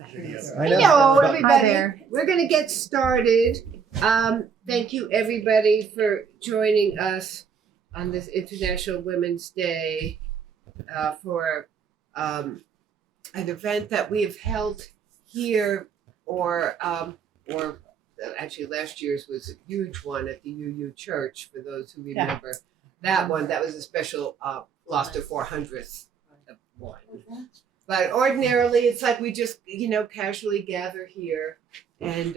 Hello, everybody. Hi there. We're going to get started. Thank you, everybody, for joining us on this International Women's Day for an event that we have held here, or actually last year's was a huge one at the UU Church. For those who remember that one, that was a special Gloucester 400th one. But ordinarily, it's like we just, casually gather here and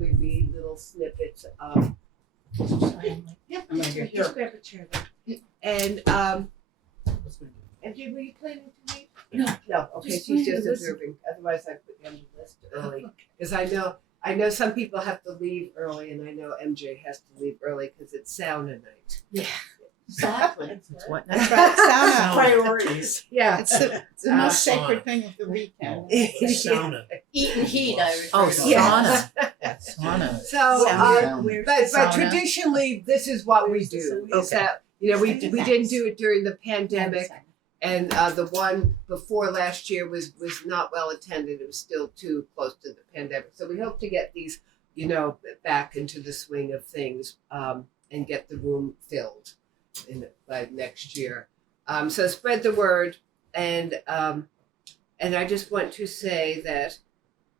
we read little snippets of. Yeah, just grab a chair there. And were you planning to read? No. Okay, she's just observing. Otherwise, I put you on the list early because I know some people have to leave early, and I know MJ has to leave early because it's sauna night. Yeah. Exactly. That's right. Sauna. Priorities. Yeah. It's the most sacred thing of the weekend. Sauna. Eat and heat, I refer Oh, to. Yeah. Sauna. So, Sauna. but Sauna. traditionally, this is what we do. Is that we didn't do it during the pandemic, and the one before last year was not well attended. It was still too close to the pandemic. So we hope to get these, back into the swing of things and get the room filled by next year. So spread the word, and I just want to say that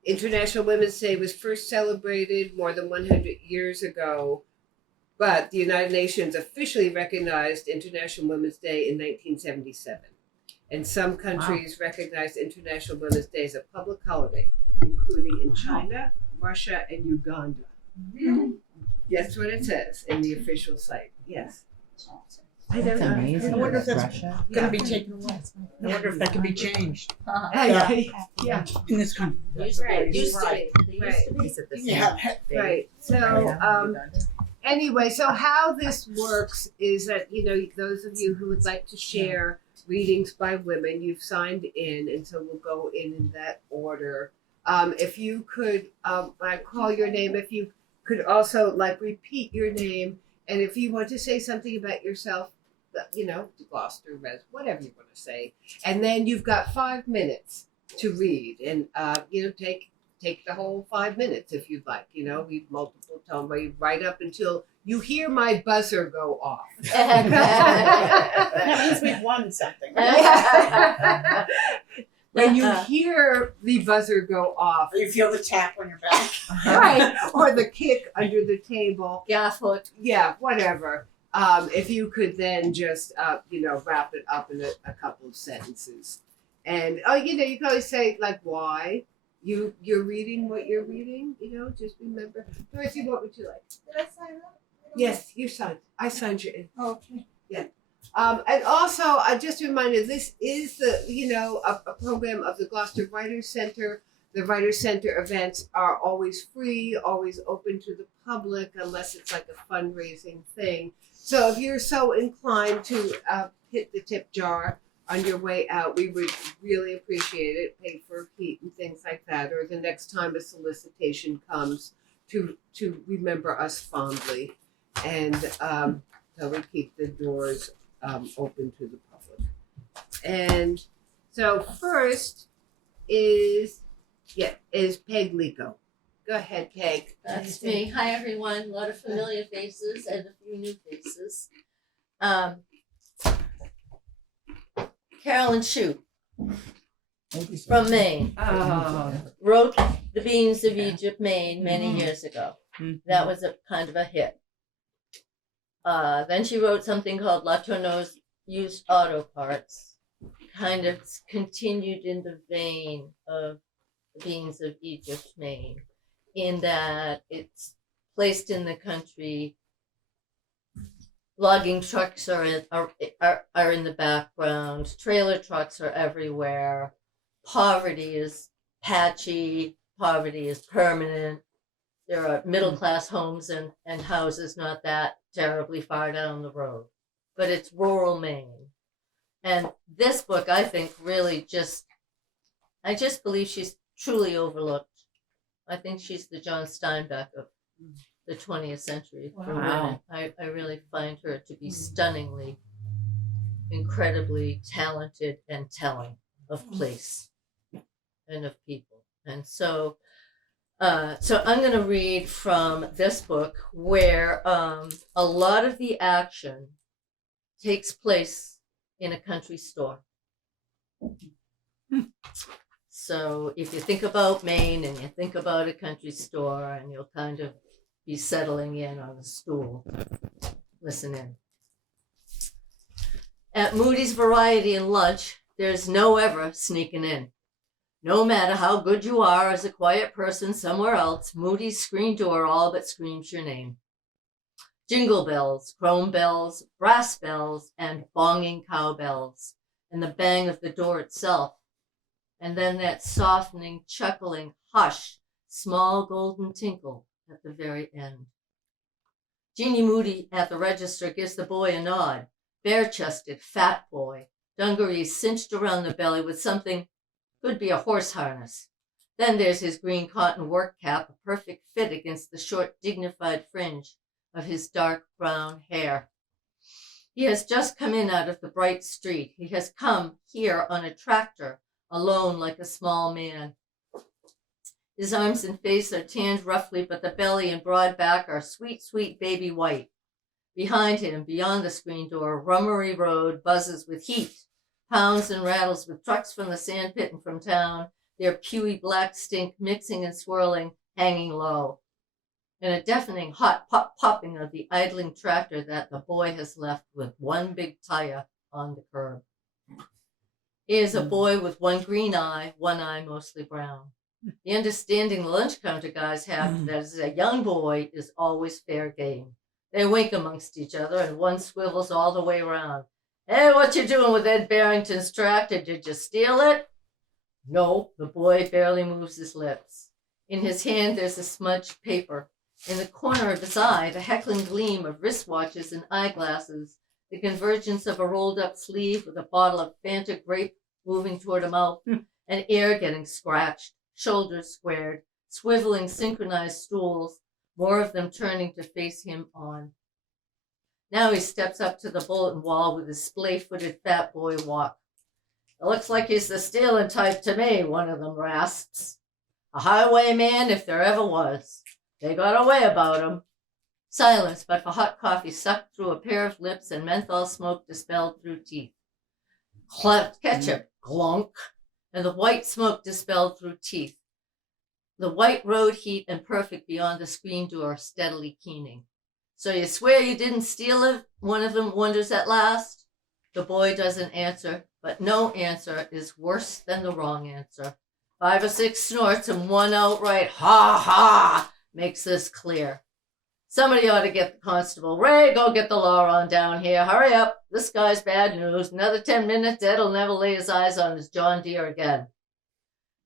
International Women's Day was first celebrated more than 100 years ago, but the United Nations officially recognized International Women's Day in 1977. And some countries recognized International Women's Day as a public holiday, including in China, Russia, and Uganda. Really? That's what it says in the official site. Yes. I That's don't know. amazing. I wonder if that's Russia. going to be taken away. I wonder if that can be changed Yeah. in this country. Used to Right. be. Used to Right. be. They used to be. Is it the same? Yeah. Right. So, anyway, so how this works is that, those of you who would like to share readings by women, you've signed in, and so we'll go in that order. If you could, when I call your name, if you could also repeat your name, and if you want to say something about yourself, Gloucester, whatever you want to say, and then you've got 5 minutes to read, and take the whole 5 minutes if you'd like. Read multiple times, right up until you hear my buzzer go off. That means we've won something. When you hear the buzzer go off, You feel the tap on your back. right, or the kick under the table, Gafoot. yeah, whatever. If you could then just wrap it up in a couple of sentences, and you can always say why you're reading what you're reading. Just remember. Dorothy, what would you like? Did I sign up? Yes, you signed. I signed you in. Okay. And also, just a reminder, this is a program of the Gloucester Writers Center. The Writers Center events are always free, always open to the public, unless it's like a fundraising thing. So if you're so inclined to hit the tip jar on your way out, we would really appreciate it. Pay for heat and things like that, or the next time a solicitation comes to remember us fondly, and so we keep the doors open to the public. And so first is Peg Leeco. Go ahead, Peg. That's me. Hi, everyone. A lot of familiar faces and a few new faces. Carolyn Chute from Maine wrote The Beings of Egypt, Maine many years ago. That was a kind of a hit. Then she wrote something called La Tourneau's Used Auto Parts, kind of continued in the vein of The Beings of Egypt, Maine, in that it's placed in the country. Logging trucks are in the background. Trailer trucks are everywhere. Poverty is patchy. Poverty is permanent. There are middle-class homes and houses not that terribly far down the road. But it's rural Maine. And this book, I think, really I just believe she's truly overlooked. I think she's the John Steinbeck of the 20th century for women. I really find her to be stunningly, incredibly talented and telling of place and of people. And so I'm going to read from this book where a lot of the action takes place in a country store. So if you think about Maine and you think about a country store, and you'll kind of be settling in on a stool, listen in. At Moody's Variety and Lunch, there's no ever sneaking in. No matter how good you are as a quiet person somewhere else, Moody's screen door all but screams your name. Jingle bells, chrome bells, brass bells, and bonging cowbells, and the bang of the door itself. And then that softening, chuckling, hush, small golden tinkle at the very end. Jeannie Moody at the register gives the boy a nod. Bare-chested, fat boy, dungarees cinched around the belly with something, could be a horse harness. Then there's his green cotton work cap, a perfect fit against the short, dignified fringe of his dark brown hair. He has just come in out of the bright street. He has come here on a tractor, alone like a small man. His arms and face are tanned roughly, but the belly and broad back are sweet, sweet baby white. Behind him, beyond the screen door, Rummery Road buzzes with heat, pounds and rattles with trucks from the sandpit and from town, their pewy black stink mixing and swirling, hanging low. And a deafening hot popping of the idling tractor that the boy has left with one big tire on the curb. He is a boy with one green eye, one eye mostly brown. The understanding the lunch counter guys have that as a young boy is always fair game. They wink amongst each other, and one swivels all the way around. Hey, what you doing with Ed Barrington's tractor? Did you steal it? No, the boy barely moves his lips. In his hand there's a smudged paper. In the corner of his eye, the heckling gleam of wristwatches and eyeglasses, the convergence of a rolled-up sleeve with a bottle of Fanta grape moving toward a mouth, and ear getting scratched, shoulders squared, swiveling synchronized stools, more of them turning to face him on. Now he steps up to the bulletin wall with his splay-footed fat boy walk. It looks like he's the stealing type to me, one of them rasps. A highwayman if there ever was. They got a way about him. Silence, but for hot coffee sucked through a pair of lips and menthol smoke dispelled through teeth. Ketchup, glunk, and the white smoke dispelled through teeth. The white road heat and perfect beyond the screen door steadily keening. So you swear you didn't steal it? One of them wonders at last. The boy doesn't answer, but no answer is worse than the wrong answer. 5 or 6 snorts and one outright ha ha makes this clear. Somebody ought to get the constable. Ray, go get the law on down here. Hurry up. This guy's bad news. Another 10 minutes, Ed'll never lay his eyes on his John Deere again.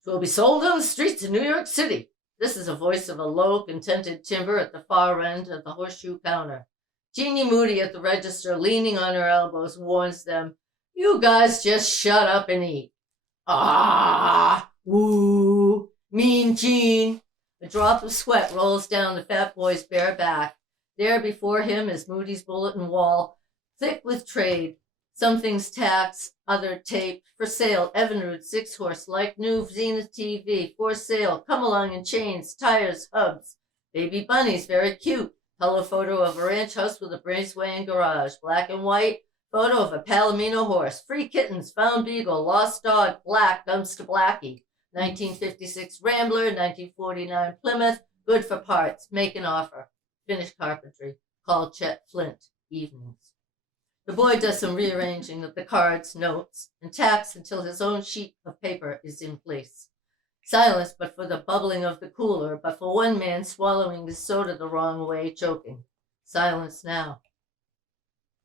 'Twill be sold on the streets of New York City. This is a voice of a low, contented timber at the far end of the horseshoe counter. Jeannie Moody at the register, leaning on her elbows, warns them, You guys just shut up and eat. Ah, woo, mean Jean. A drop of sweat rolls down the fat boy's bare back. There before him is Moody's bulletin wall, thick with trade. Some things tax, other taped. For sale, Evinrude 6-horse, like new Zenith TV. For sale, come along in chains, tires, hubs. Baby bunnies, very cute. Color photo of a ranch house with a breezeway and garage. Black and white, photo of a Palomino horse. Free kittens, found beagle, lost dog, black, comes to Blackie. 1956 Rambler, 1949 Plymouth, good for parts, make an offer. Finished carpentry, call Chet Flint, evenings. The boy does some rearranging of the cards, notes, and tacks until his own sheet of paper is in place. Silence but for the bubbling of the cooler, but for one man swallowing his soda the wrong way, choking. Silence now.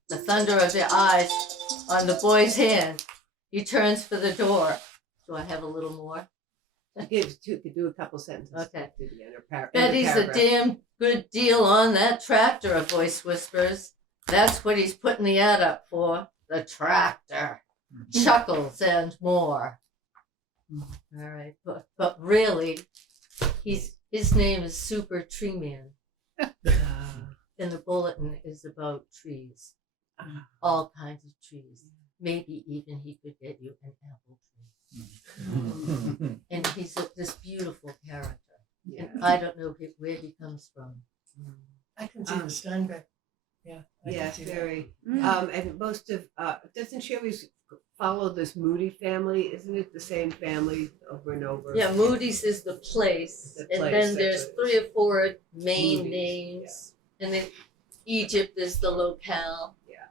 The thunder of their eyes on the boy's hand. He turns for the door. Do I have a little more? Could do a couple sentences. Okay. Betty's a damn good deal on that tractor, a voice whispers. That's what he's putting the ad up for. The tractor. Chuckles and more. All right. But really, his name is Super Tree Man. And the bulletin is about trees. All kinds of trees. maybe even he could get you an apple tree. And he's this beautiful character. Yeah. And I don't know where he comes from. I can see the Steinbeck. Yeah. I can Yeah, see that. very. Mm. And most of doesn't she always follow this Moody family? Isn't it the same family over and over? Yeah, Moody's is the place, The and place, then that's there's what it 3 or 4 main Moody's, names, and then Egypt is the locale. Yeah.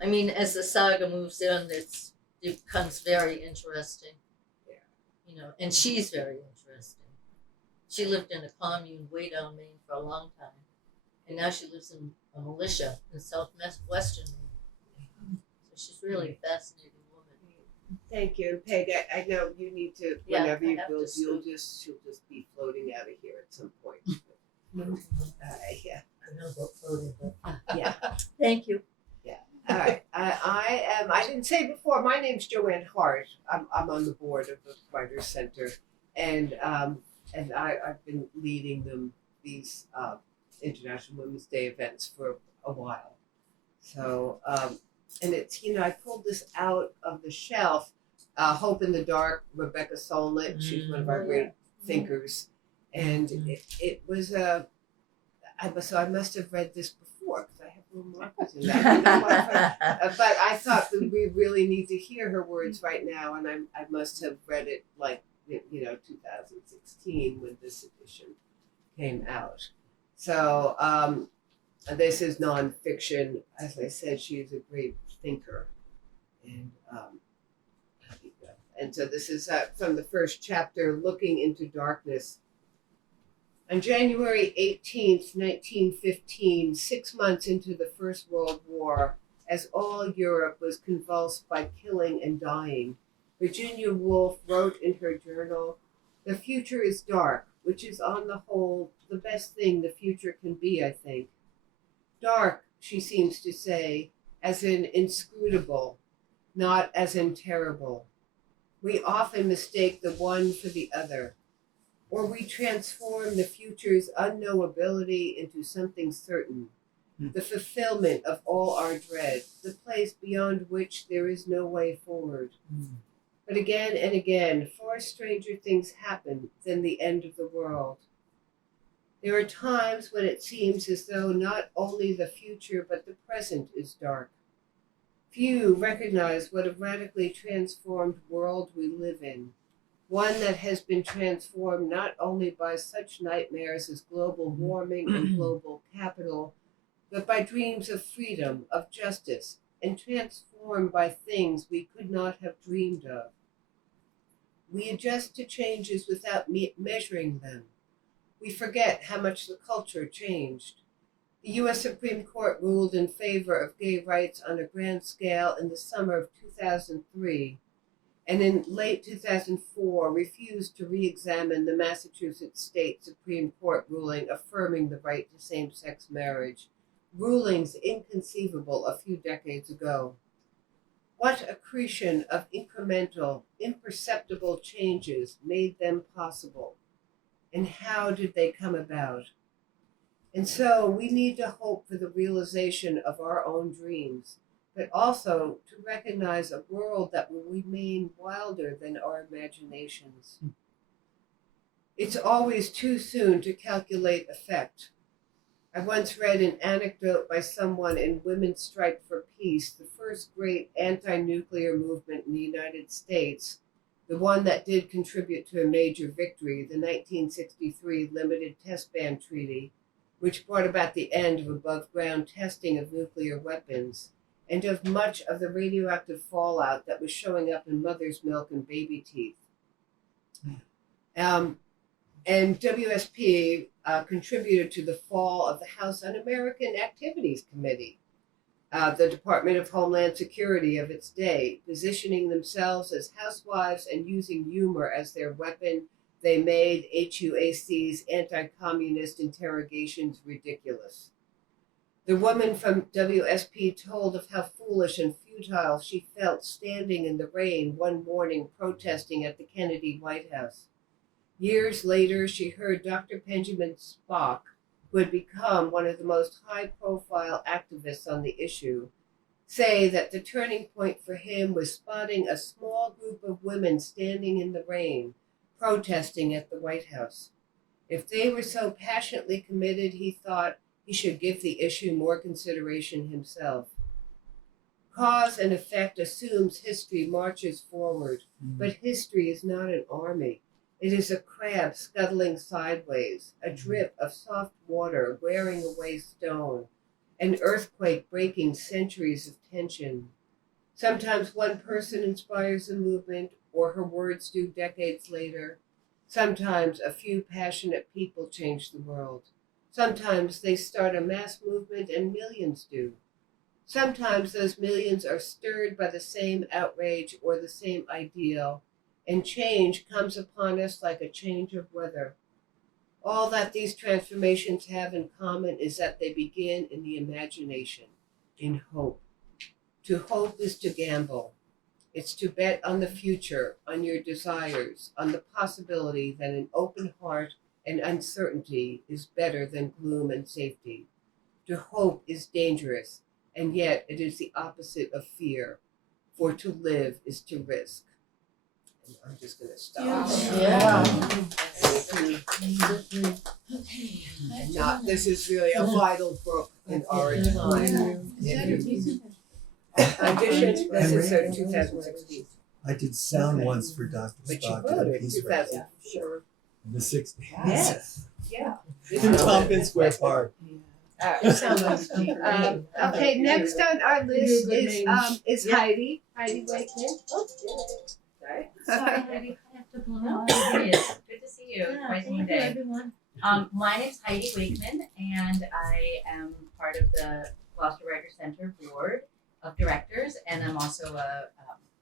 I mean, as the saga moves on, it becomes very interesting. Yeah. You know, and she's very interesting. She lived in a commune way down Maine for a long time, and now she lives in a militia in southwestern Maine. So she's really a fascinating woman. Thank you, and Peg. I know you need to. Yeah, Whenever I you have will, to scoot. she'll just be floating out of here at some point. Yeah. I know about floating, but Yeah. Thank you. All right. I am. I didn't say before. My name's JoeAnn Hart. I'm on the board of the Writers Center, and I've been leading these International Women's Day events for a while. So and it's I pulled this out of the shelf. Hope in the Dark, Rebecca Solnit. She's one of our great thinkers, and it was so I must have read this before because I have little markers in that. But I thought that we really need to hear her words right now, and I must have read it like 2016 when this edition came out. So this is nonfiction. As I said, she is a great thinker, and so this is from the first chapter, Looking into Darkness. On January 18th, 1915, 6 months into the First World War, as all Europe was convulsed by killing and dying, Virginia Woolf wrote in her journal, "The future is dark, which is on the whole the best thing the future can be, I think. Dark," she seems to say, as in inscrutable, not as in terrible. We often mistake the one for the other, or we transform the future's unknowability into something certain, the fulfillment of all our dread, the place beyond which there is no way forward. But again and again, far stranger things happen than the end of the world. There are times when it seems as though not only the future but the present is dark. Few recognize what a radically transformed world we live in, one that has been transformed not only by such nightmares as global warming and global capital, but by dreams of freedom, of justice, and transformed by things we could not have dreamed of. We adjust to changes without measuring them. We forget how much the culture changed. The U.S. Supreme Court ruled in favor of gay rights on a grand scale in the summer of 2003, and in late 2004 refused to re-examine the Massachusetts State Supreme Court ruling affirming the right to same-sex marriage, rulings inconceivable a few decades ago. What accretion of incremental, imperceptible changes made them possible? And how did they come about? And so we need to hope for the realization of our own dreams, but also to recognize a world that will remain wilder than our imaginations. It's always too soon to calculate effect. I once read an anecdote by someone in Women's Strike for Peace, the first great anti-nuclear movement in the United States, the one that did contribute to a major victory, the 1963 Limited Test Ban Treaty, which brought about the end of above-ground testing of nuclear weapons, and of much of the radioactive fallout that was showing up in mother's milk and baby teeth. And WSP contributed to the fall of the House Un-American Activities Committee, the Department of Homeland Security of its day, positioning themselves as housewives and using humor as their weapon. They made HUAC's anti-communist interrogations ridiculous. The woman from WSP told of how foolish and futile she felt standing in the rain one morning protesting at the Kennedy White House. Years later, she heard Dr. Benjamin Spock, who had become one of the most high-profile activists on the issue, say that the turning point for him was spotting a small group of women standing in the rain, protesting at the White House. If they were so passionately committed, he thought he should give the issue more consideration himself. Cause and effect assumes history marches forward, but history is not an army. It is a crab scuttling sideways, a drip of soft water wearing away stone, an earthquake breaking centuries of tension. Sometimes one person inspires a movement, or her words do decades later. Sometimes a few passionate people change the world. Sometimes they start a mass movement and millions do. Sometimes those millions are stirred by the same outrage or the same ideal, and change comes upon us like a change of weather. All that these transformations have in common is that they begin in the imagination, in hope. To hope is to gamble. It's to bet on the future, on your desires, on the possibility that an open heart and uncertainty is better than gloom and safety. To hope is dangerous, and yet it is the opposite of fear, for to live is to risk. And I'm just going to stop. And not, this is really a vital book in our time. Audition, this is 2016. I did sound once for Dr. But you Spock wrote at a it in piece 2004. in the 60s. Yes. Yeah. In Tompkins Square Park. Okay, next on our list is Heidi. Heidi Wakeman. Sorry. Heidi. Good to see you. Twice in a day. everyone. My name's Heidi Wakeman, and I am part of the Gloucester Writers Center Board of Directors, and I'm also a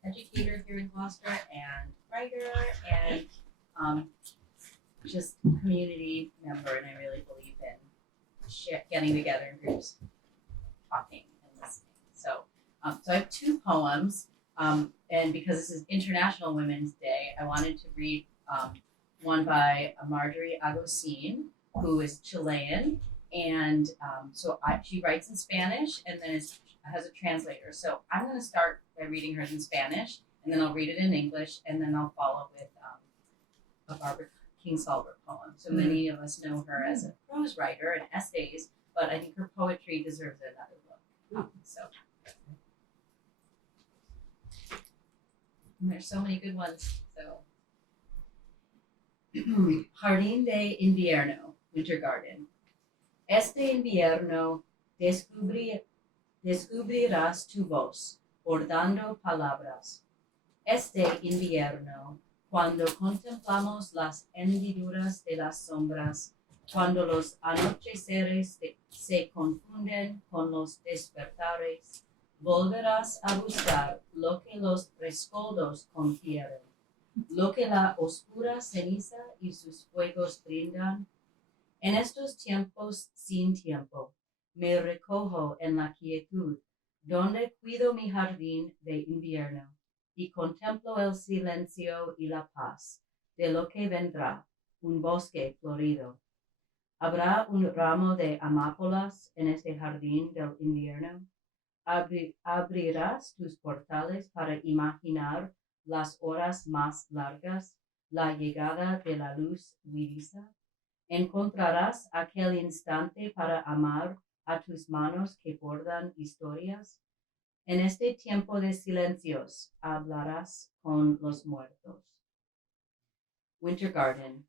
educator here in Gloucester, and writer, and just community member. And I really believe in getting together in groups, talking and listening. So I have two poems. And because this is International Women's Day, I wanted to read one by Marjorie Agosín, who is Chilean, and she writes in Spanish and then has a translator. So I'm going to start by reading hers in Spanish, and then I'll read it in English, and then I'll follow with a Barbara Kingsolver poem. So many of us know her as a prose writer and essays, but I think her poetry deserves another look. And there's so many good ones. So, Jardin de invierno, winter garden. Este invierno descubrirás tu voz, bordando palabras. Este invierno, cuando contemplamos las hendiduras de las sombras, cuando los anocheceres se confunden con los despertares, volverás a buscar lo que los rescoldos confieren, lo que la oscura ceniza y sus fuegos brindan. En estos tiempos sin tiempo, me recojo en la quietud, donde cuido mi jardín de invierno, y contemplo el silencio y la paz de lo que vendrá, un bosque florido. ¿Habrá un ramo de amapolas en este jardín del invierno? Abrirás tus portales para imaginar las horas más largas, la llegada de la luz viriza. Encontrarás aquel instante para amar a tus manos que bordan historias. En este tiempo de silencios hablarás con los muertos. Winter Garden.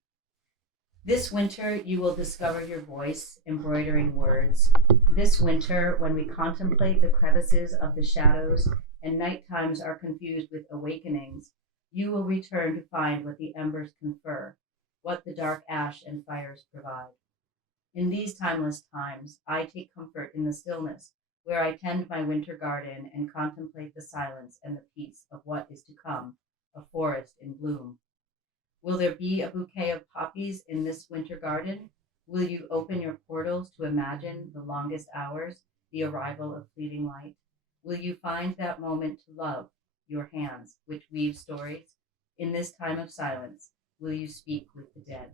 This winter, you will discover your voice, embroidering words. This winter, when we contemplate the crevices of the shadows and night times are confused with awakenings, you will return to find what the embers confer, what the dark ash and fires provide. In these timeless times, I take comfort in the stillness, where I tend my winter garden and contemplate the silence and the peace of what is to come, a forest in bloom. Will there be a bouquet of poppies in this winter garden? Will you open your portals to imagine the longest hours, the arrival of fleeting light? Will you find that moment to love, your hands, which weave stories? In this time of silence, will you speak with the dead?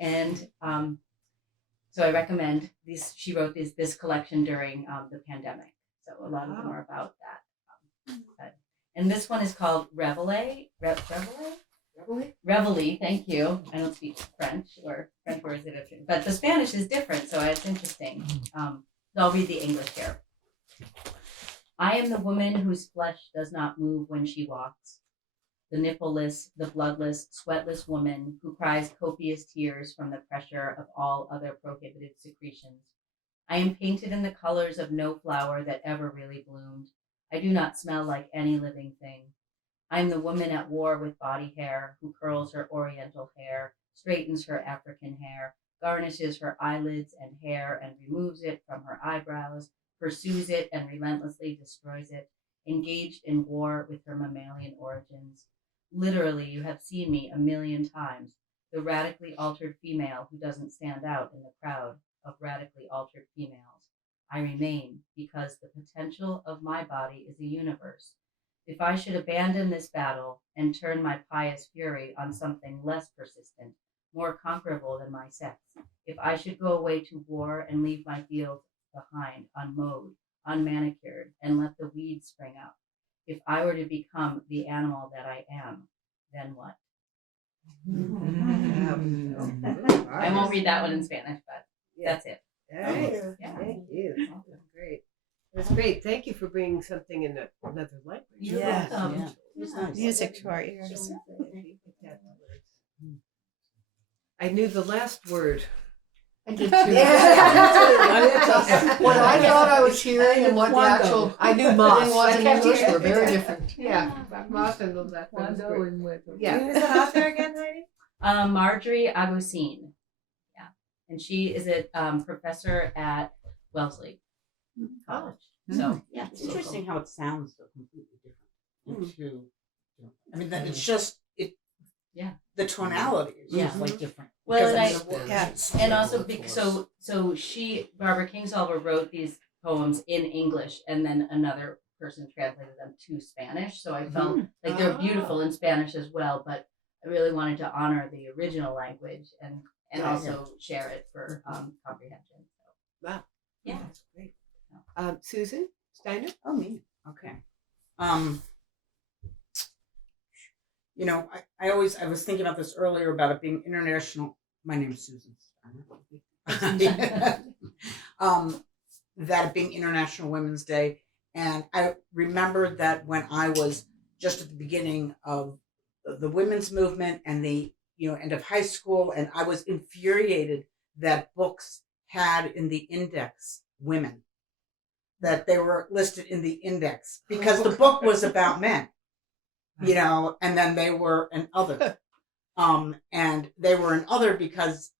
And So I recommend these. She wrote this collection during the pandemic, so a lot of them are about that. And this one is called Reveille. Reveille. Thank you. I don't speak French or French words that are, but the Spanish is different, so it's interesting. So I'll read the English here. I am the woman whose flesh does not move when she walks. The nippleless, the bloodless, sweatless woman who cries copious tears from the pressure of all other prohibited secretions. I am painted in the colors of no flower that ever really bloomed. I do not smell like any living thing. I am the woman at war with body hair who curls her oriental hair, straightens her African hair, garnishes her eyelids and hair and removes it from her eyebrows, pursues it and relentlessly destroys it, engaged in war with her mammalian origins. Literally, you have seen me 1,000,000 times, the radically altered female who doesn't stand out in the crowd of radically altered females. I remain because the potential of my body is a universe. If I should abandon this battle and turn my pious fury on something less persistent, more conquerable than my sex, if I should go away to war and leave my fields behind, unmowed, unmanicured, and let the weeds spring up, if I were to become the animal that I am, then what? I won't read that one in Spanish, but that's it. Thank Yeah. you. That's great. That's great. Thank you for bringing something in another language. You're Yeah, welcome. yeah. It was Music to our ears. I knew the last word. I did Yeah. What I thought I was hearing and what the actual I knew thing moss. was in I kept English hearing- were very different. Yeah, moss and the left one was great. Yeah. Who's the author again, Heidi? Marjorie Agosín. Yeah. And she is a professor at Wellesley College. So, Yeah, it's interesting how it sounds so completely different. I mean, that it's just it. Yeah. The tonality is just Yeah. like different. Well, and because of the words. Yeah. and also so Barbara Kingsolver wrote these poems in English, and then another person translated them to Spanish. So I felt like they're beautiful in Spanish as well, but I really wanted to honor the original language and also share it for comprehension. So, Wow. yeah. That's great. Susan Steiner? Oh, me. Okay. You know, I was thinking about this earlier about it being international. My name's Susan Steiner. That it being International Women's Day. And I remembered that when I was just at the beginning of the women's movement and the, end of high school, and I was infuriated that books had in the index women, that they were listed in the index because the book was about men, and then they were an other. And they were an other because,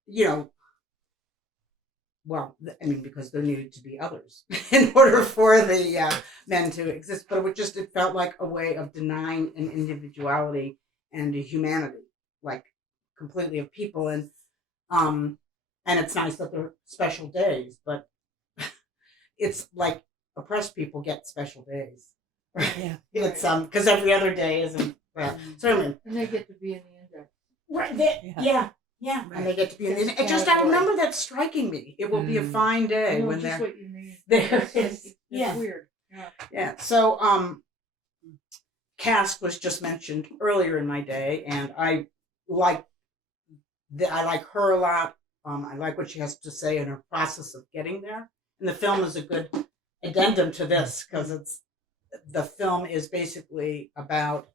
because there needed to be others in order for the men to exist. But it felt like a way of denying an individuality and a humanity, like completely of people. And it's nice that they're special days, but it's like oppressed people get special days. Yeah. It's because every other day isn't. So And they get to be in the index. right, yeah, and they get to be in the. I remember that striking me. It will be a fine day when they're. what you mean. There is, It's weird. yeah. So, Caste was just mentioned earlier in my day, and I like her a lot. I like what she has to say in her process of getting there, and the film is a good addendum to this because the film is basically about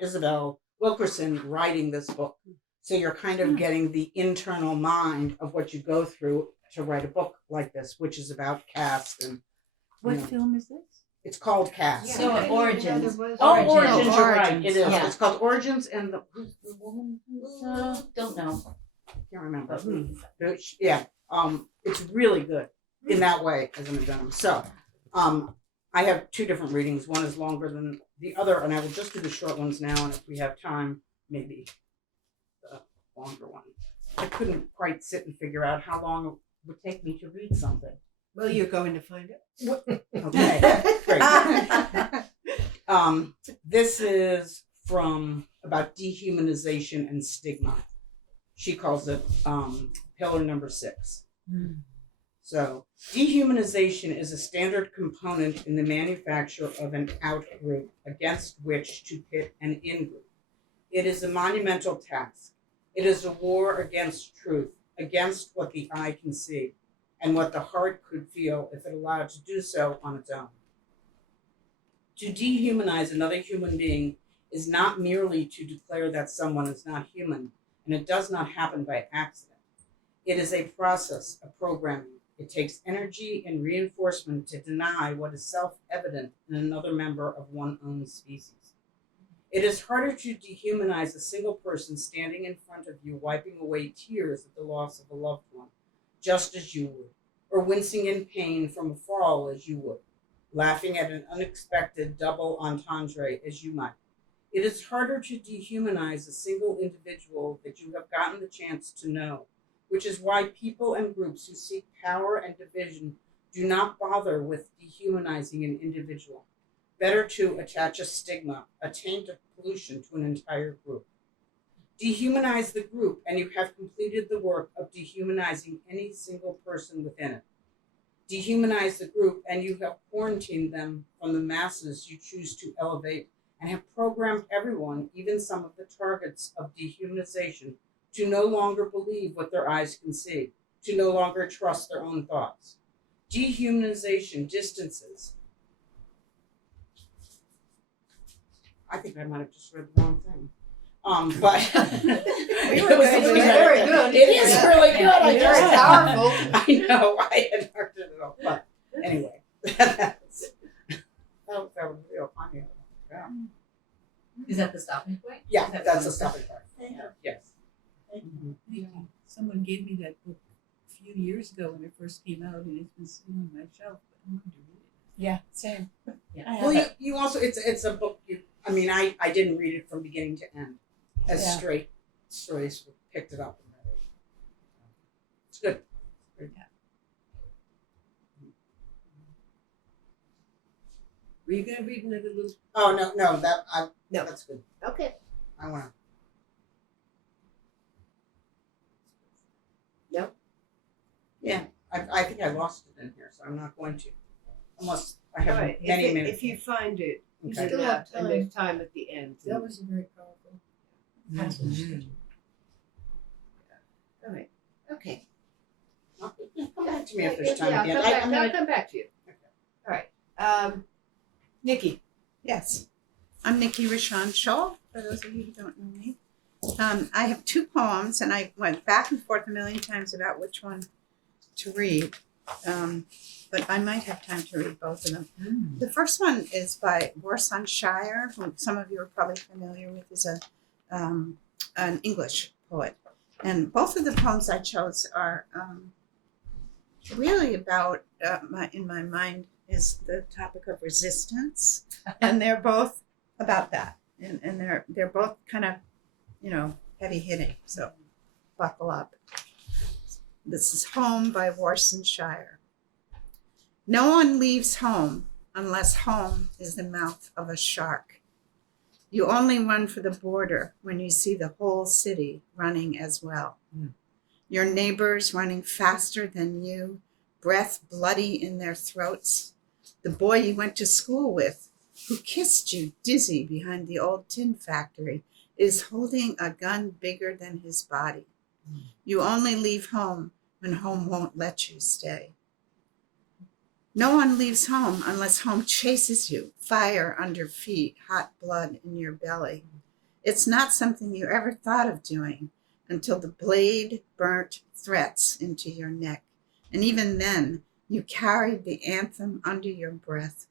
Isabel Wilkerson writing this book. So you're kind of getting the internal mind of what you go through to write a book like this, which is about caste and. What film is this? It's called Caste. So Origins. Origins, Origins. you're right. It is. Yeah. It's called Origins, and the woman Don't know. can't remember. But we can say. Yeah. It's really good in that way as an addendum. So, I have two different readings. One is longer than the other, and I will just do the short ones now. And if we have time, maybe the longer one. I couldn't quite sit and figure out how long it would take me to read something. Well, you're going to find out. Okay, great. This is about dehumanization and stigma. She calls it pillar number 6. So, dehumanization is a standard component in the manufacture of an out-group against which to pit an in-group. It is a monumental task. It is a war against truth, against what the eye can see, and what the heart could feel if it allowed to do so on its own. To dehumanize another human being is not merely to declare that someone is not human, and it does not happen by accident. It is a process of programming. It takes energy and reinforcement to deny what is self-evident in another member of one's own species. It is harder to dehumanize a single person standing in front of you, wiping away tears at the loss of a loved one, just as you would, or wincing in pain from a fall as you would, laughing at an unexpected double entendre as you might. It is harder to dehumanize a single individual that you have gotten the chance to know, which is why people and groups who seek power and division do not bother with dehumanizing an individual. Better to attach a stigma, a taint of pollution to an entire group. Dehumanize the group, and you have completed the work of dehumanizing any single person within it. Dehumanize the group, and you have quarantined them from the masses you choose to elevate, and have programmed everyone, even some of the targets of dehumanization, to no longer believe what their eyes can see, to no longer trust their own thoughts. Dehumanization distances. I think I might have just read the wrong thing. But We it were was good. something Very like- good. It is really good. I Very just powerful. I know. I had marked it all. But anyway, that's that was real funny. Yeah, Is that the stopping point? yeah, that's the stopping part. Thank you. Yes. Someone gave me that book a few years ago when it first came out, and it's been sitting on my shelf, but I wanted to read it. Yeah, same. Yeah. I have Well, it. you also it's a book. I didn't read it from beginning to end, as Yeah. straight stories. Picked it up and read it. It's good. Were you gonna read another little? Oh no, No. that's good. Okay. I want to. No? Yeah, I think I lost it in here, so I'm not going to, unless I have All right. many minutes. If you find it, you Okay. still have time. There's time at the end. That was a very powerful passage. All right. Okay. Come back to me if there's time at the end. I'll come back to you. All right. Nikki. Yes, I'm Nikki Richon-Schoel, for those of you who don't know me. I have 2 poems, and I went back and forth a million times about which one to read, but I might have time to read both of them. The first one is by Warsan Shire, who some of you are probably familiar with, is an English poet. And both of the poems I chose are really about, in my mind, is the topic of resistance, and they're both about that, and they're both kind of, heavy hitting. So buckle up. This is Home by Warsan Shire. No one leaves home unless home is the mouth of a shark. You only run for the border when you see the whole city running as well. Your neighbors running faster than you, breath bloody in their throats. The boy you went to school with, who kissed you dizzy behind the old tin factory, is holding a gun bigger than his body. You only leave home when home won't let you stay. No one leaves home unless home chases you, fire under feet, hot blood in your belly. It's not something you ever thought of doing until the blade burnt threats into your neck. And even then, you carried the anthem under your breath,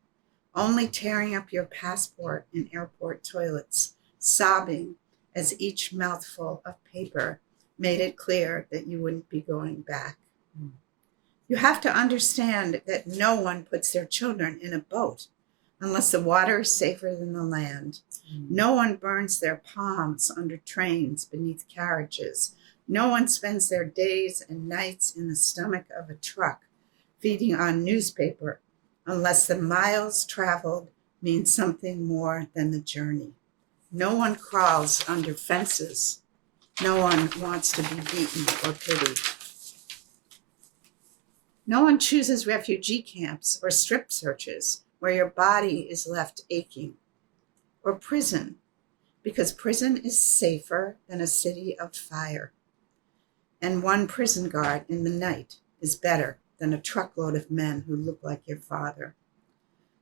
only tearing up your passport in airport toilets, sobbing as each mouthful of paper made it clear that you wouldn't be going back. You have to understand that no one puts their children in a boat unless the water is safer than the land. No one burns their palms under trains beneath carriages. No one spends their days and nights in the stomach of a truck feeding on newspaper unless the miles traveled mean something more than the journey. No one crawls under fences. No one wants to be beaten or pitied. No one chooses refugee camps or strip searches where your body is left aching, or prison, because prison is safer than a city of fire. And one prison guard in the night is better than a truckload of men who look like your father.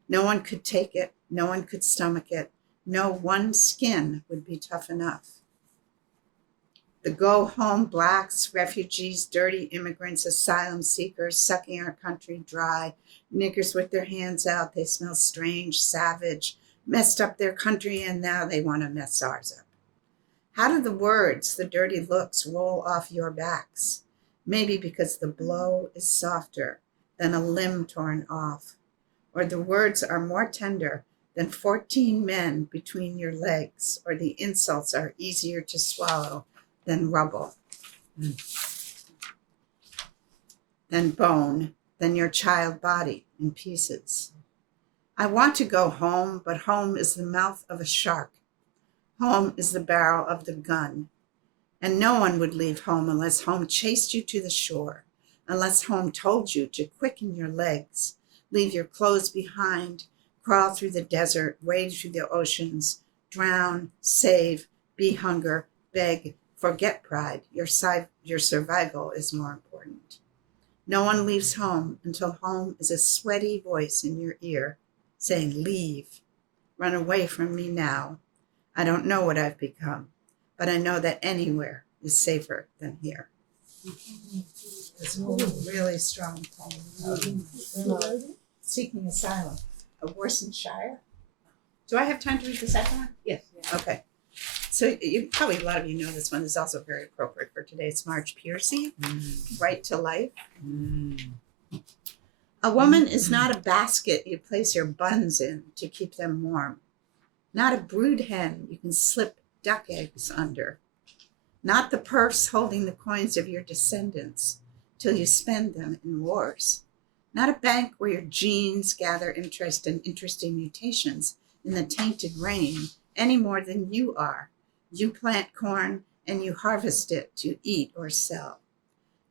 No one could take it. No one could stomach it. No one skin would be tough enough. The go-home blacks, refugees, dirty immigrants, asylum seekers, sucking our country dry, niggers with their hands out, they smell strange, savage, messed up their country, and now they want to mess ours up. How do the words, the dirty looks, roll off your backs? Maybe because the blow is softer than a limb torn off, or the words are more tender than 14 men between your legs, or the insults are easier to swallow than rubble, than bone, than your child body in pieces. I want to go home, but home is the mouth of a shark. Home is the barrel of the gun. And no one would leave home unless home chased you to the shore, unless home told you to quicken your legs, leave your clothes behind, crawl through the desert, wade through the oceans, drown, save, be hunger, beg, forget pride. Your survival is more important. No one leaves home until home is a sweaty voice in your ear saying, leave, run away from me now. I don't know what I've become, but I know that anywhere is safer than here. It's a really strong poem. Seeking asylum of Warsan, Shire. Do I have time to read the second one? Yes. Okay. So you probably, a lot of you know this one is also very appropriate for today. It's Marge Piercy, Right to Life. A woman is not a basket you place your buns in to keep them warm. Not a brood hen you can slip duck eggs under. Not the purse holding the coins of your descendants till you spend them in wars. Not a bank where your genes gather interest in interesting mutations in the tainted rain any more than you are. You plant corn and you harvest it to eat or sell.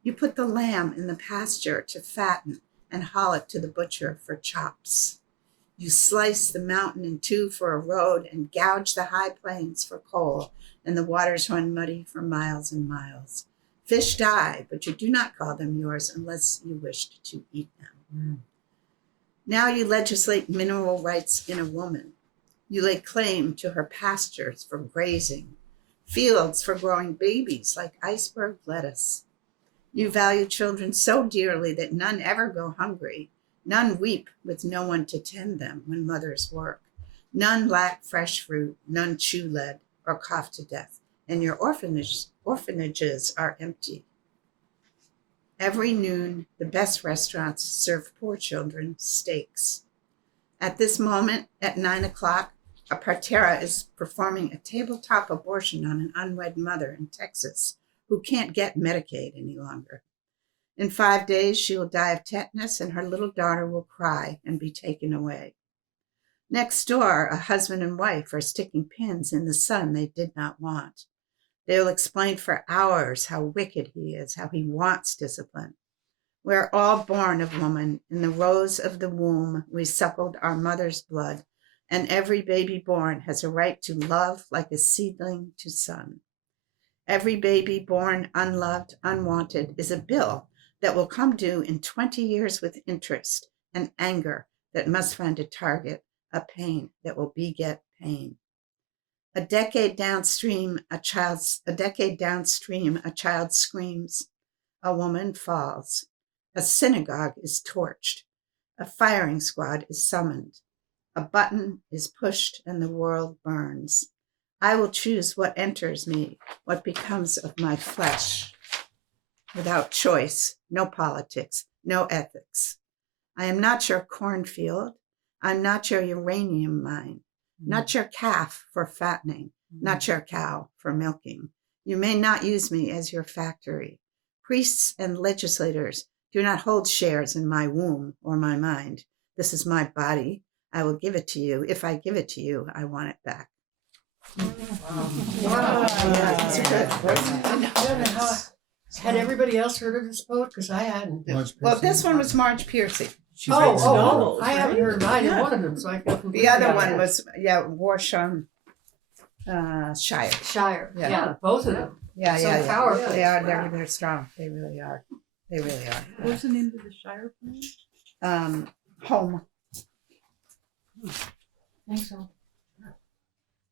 You put the lamb in the pasture to fatten and haul it to the butcher for chops. You slice the mountain in two for a road and gouge the high plains for coal, and the waters run muddy for miles and miles. Fish die, but you do not call them yours unless you wished to eat them. Now you legislate mineral rights in a woman. You lay claim to her pastures for grazing, fields for growing babies like iceberg lettuce. You value children so dearly that none ever go hungry. None weep with no one to tend them when mothers work. None lack fresh fruit, none chew lead or cough to death, and your orphanages are empty. Every noon, the best restaurants serve poor children steaks. At this moment, at 9 o'clock, a partera is performing a tabletop abortion on an unwed mother in Texas who can't get Medicaid any longer. In 5 days, she will die of tetanus and her little daughter will cry and be taken away. Next door, a husband and wife are sticking pins in the son they did not want. They will explain for hours how wicked he is, how he wants discipline. We are all born of woman. In the rose of the womb, we suckled our mother's blood, and every baby born has a right to love like a seedling to sun. Every baby born unloved, unwanted is a bill that will come due in 20 years with interest and anger that must find a target, a pain that will beget pain. A decade downstream, a child screams. A woman falls. A synagogue is torched. A firing squad is summoned. A button is pushed and the world burns. I will choose what enters me, what becomes of my flesh. Without choice, no politics, no ethics. I am not your cornfield. I'm not your uranium mine, not your calf for fattening, not your cow for milking. You may not use me as your factory. Priests and legislators do not hold shares in my womb or my mind. This is my body. I will give it to you. If I give it to you, I want it back. Wow. Yeah, that's good. I don't know Had everybody else heard of this poet? Because I hadn't. Well, this one was Marge Piercy. She Oh, writes oh, novels. oh, I haven't heard of either Yeah. one of them, so I feel completely The other out of one it. was Warsan, Shire. Shire. Yeah. Yeah, both of them. Yeah, So yeah, yeah. powerful. They are. Wow. They're strong. They really are. They really are. What's the name of the Shire plan? Home. Think so.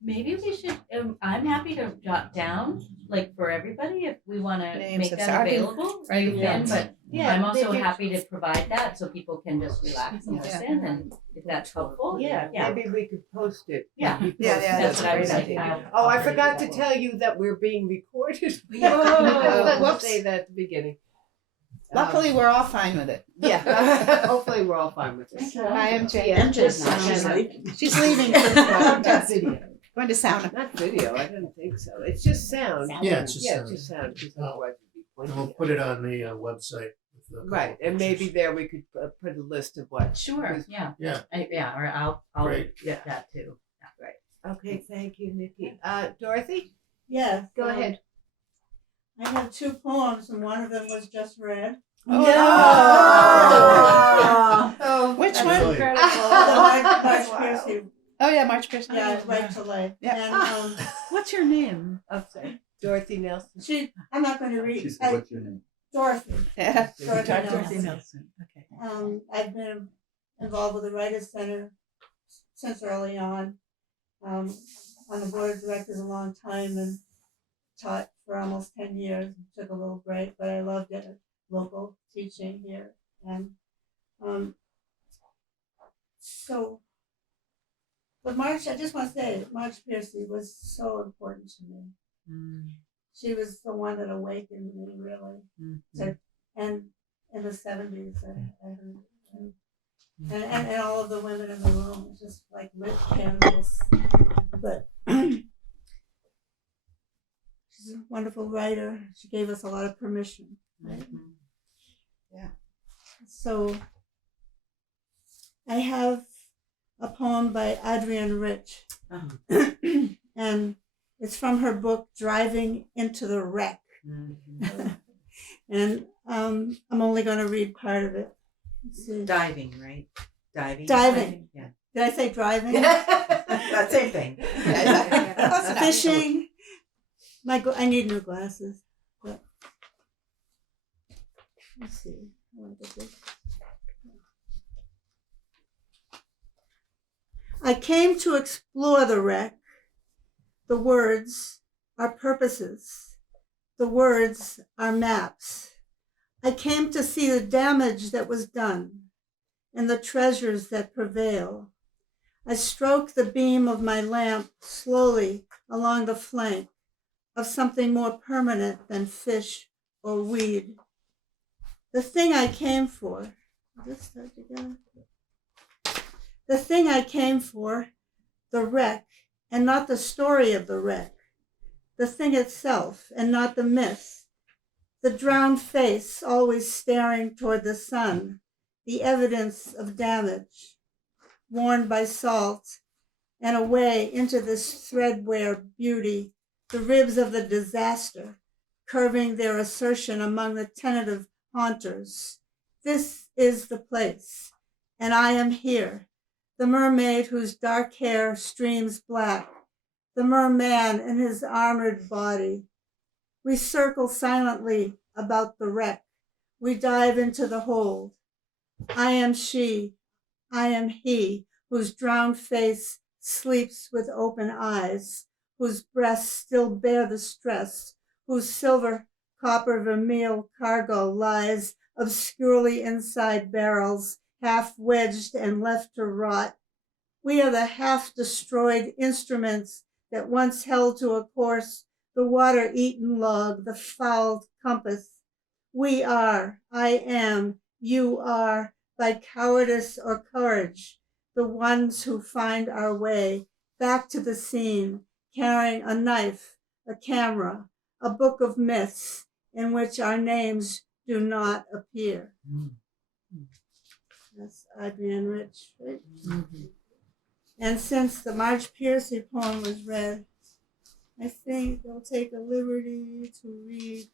Maybe we should. I'm happy to jot down, like for everybody, if we want to Names make of that Sardin. available. Right, You can, yeah. but Yeah, I'm also maybe- happy to provide that so people can just relax and Yeah. listen, and if that's helpful, yeah. Maybe we could post it. Yeah. Maybe Yeah, post yeah, it. That's what I was Great like. idea. Oh, I forgot to tell you that we're being recorded. Oh, Let's whoops. say that at the beginning. Luckily, we're all fine with it. Yeah. Hopefully, we're all fine with this. I am Jane. Yeah, MJ's not. just- She's like, She's leaving for Not video. going to sound. Not video. I didn't think so. It's just sound. Yeah, it's just yeah, sound. It's just sound. Because Oh. otherwise it'd be And pointing we'll at- put it on the website. With the Right, and maybe there we could put a list of what. Sure, yeah. Yeah. Yeah, or I'll Great. get that too. Okay, thank you, Nikki. Dorothy, Yes. go ahead. I have 2 poems, and one of them was just read. Oh, which That's one? incredible. Wow. Marge Piercy. Oh yeah, March Piercy. Yeah, right to lay. Yeah. And What's your name? Dorothy Nelson. I'm not going to read. What's your name? Dorothy. Yeah. Dorothy Dorothy Nelson. Nelson. Okay. I've been involved with the Writers' Center since early on. On the board of directors a long time and taught for almost 10 years. Took a little break, but I loved it. Local teaching here. And so, but Marge, I just want to say, Marge Piercy was so important to me. She was the one that awakened me, really. To, and in the 70s, I heard. And all of the women in the room, just like lit candles. But she's a wonderful writer. She gave us a lot of permission. Right? Yeah. So I have a poem by Adrienne Rich. And it's from her book Driving into the Wreck. And I'm only going to read part of it. Let's see. Diving, right? Diving. Diving. Yeah. Did I say driving? That same thing. Fishing. I need new glasses. But let's see. I want to get this. I came to explore the wreck. The words are purposes. The words are maps. I came to see the damage that was done and the treasures that prevail. I stroke the beam of my lamp slowly along the flank of something more permanent than fish or weed. The thing I came for, the thing I came for, the wreck, and not the story of the wreck, the thing itself, and not the myth, the drowned face always staring toward the sun, the evidence of damage, worn by salt, and away into this threadbare beauty, the ribs of the disaster, curving their assertion among the tentative haunters. This is the place, and I am here, the mermaid whose dark hair streams black, the merman in his armored body. We circle silently about the wreck. We dive into the hold. I am she, I am he, whose drowned face sleeps with open eyes, whose breasts still bear the stress, whose silver copper vermeil cargo lies obscurely inside barrels, half wedged and left to rot. We are the half-destroyed instruments that once held to a course the water-eaten log, the fouled compass. We are, I am, you are, by cowardice or courage, the ones who find our way back to the scene, carrying a knife, a camera, a book of myths in which our names do not appear. That's Adrienne Rich, right? And since the Marge Piercy poem was read, I think I'll take a liberty to read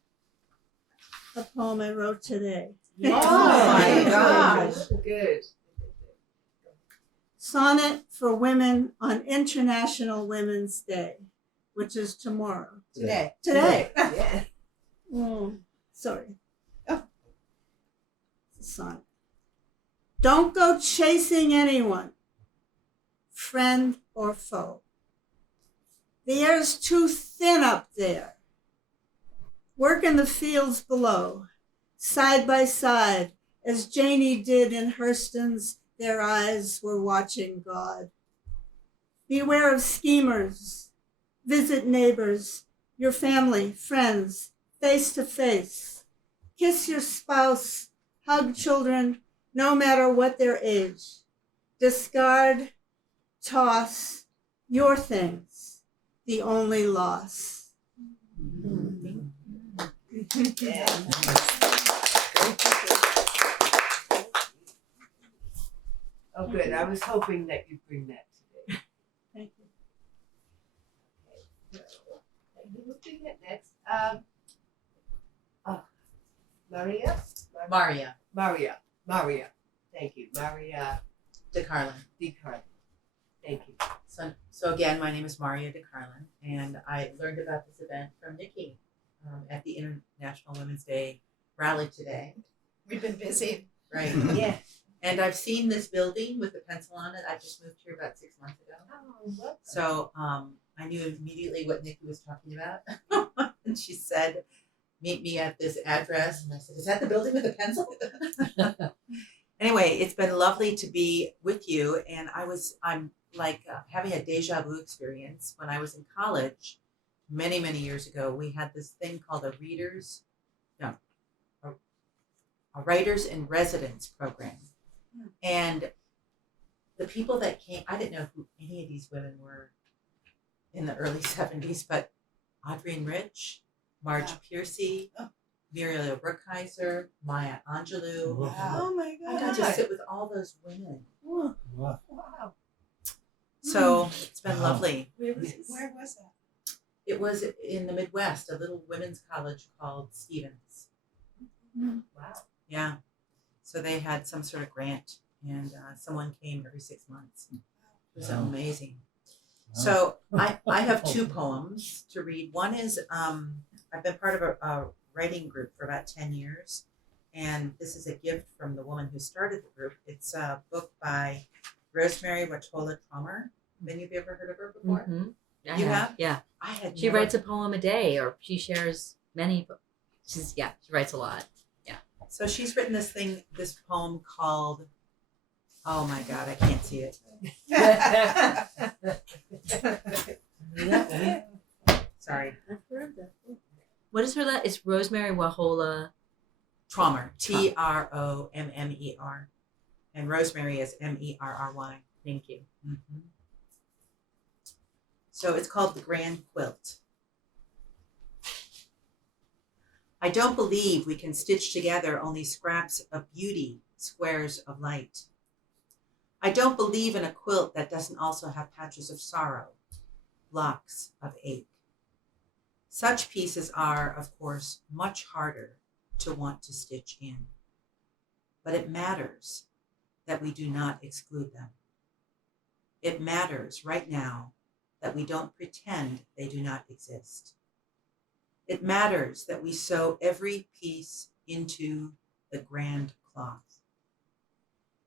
a poem I wrote today. Oh my gosh, good. Sonnet for Women on International Women's Day, which is tomorrow. Today. Today. Yeah. Sorry. Oh. Sonnet. Don't go chasing anyone, friend or foe. The air's too thin up there. Work in the fields below, side by side, as Janie did in Hurston's Their Eyes Were Watching God. Beware of schemers. Visit neighbors, your family, friends, face to face. Kiss your spouse, hug children, no matter what their age. Discard, toss your things, the only loss. Yeah. Oh, good. I was hoping that you'd bring that today. Thank you. Okay, so, and who would bring that next? Marya? Marya. Thank you. Marya DeCarlen. DeCarlen. Thank you. So again, my name is Marya DeCarlen, and I learned about this event from Nikki at the International Women's Day rally today. We've been busy. Right. Yeah. And I've seen this building with the pencil on it. I just moved here about 6 months ago. Oh, what? So I knew immediately what Nikki was talking about. And she said, meet me at this address. And I said, is that the building with the pencil? Anyway, it's been lovely to be with you. And I'm like having a deja vu experience. When I was in college, many, many years ago, we had this thing called a writers in residence program. And the people that came, I didn't know who any of these women were in the early 70s, but Adrienne Rich, Marge Piercy, Muriel Brookhiser, Maya Angelou. Wow. Oh my I got to sit with all those women. Wow. Wow. So it's been Wow. lovely. Where was that? It was in the Midwest, a little women's college called Stevens. Wow. Yeah. So they had some sort of grant, and someone came every 6 months. It was Wow. amazing. Wow. So I have 2 poems to read. One is I've been part of a writing group for about 10 years, and this is a gift from the woman who started the group. It's a book by Rosemary Watola Trommer. Many of you ever heard of her before? I You have? Yeah. I had She never- writes a poem a day, or she shares many. She writes a lot. So she's written this poem called, oh my God, I can't see it. Sorry. I've heard that. What is her? It's Rosemary Wahola. Trommer, Trommer. And Rosemary is Merry. Thank you. Mm-hmm. So it's called The Grand Quilt. I don't believe we can stitch together only scraps of beauty, squares of light. I don't believe in a quilt that doesn't also have patches of sorrow, blocks of ache. Such pieces are, of course, much harder to want to stitch in. But it matters that we do not exclude them. It matters right now that we don't pretend they do not exist. It matters that we sew every piece into the grand cloth.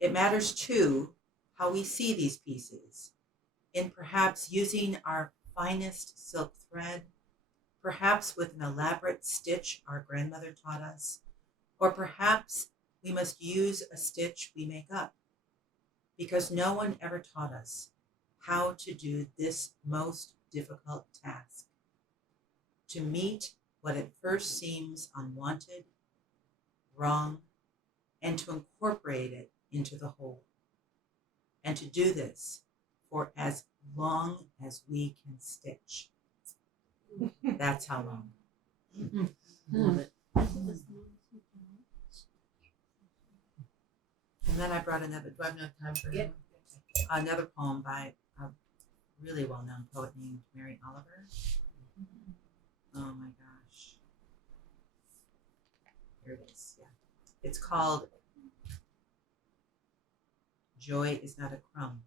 It matters too how we see these pieces, in perhaps using our finest silk thread, perhaps with an elaborate stitch our grandmother taught us, or perhaps we must use a stitch we make up, because no one ever taught us how to do this most difficult task, to meet what at first seems unwanted, wrong, and to incorporate it into the whole, and to do this for as long as we can stitch. That's how long. Love it. And then I brought another, do I have enough time for Yep. another poem by a really well-known poet named Mary Oliver. Oh my gosh. Here it is. Yeah. It's called Joy is Not a Crumb.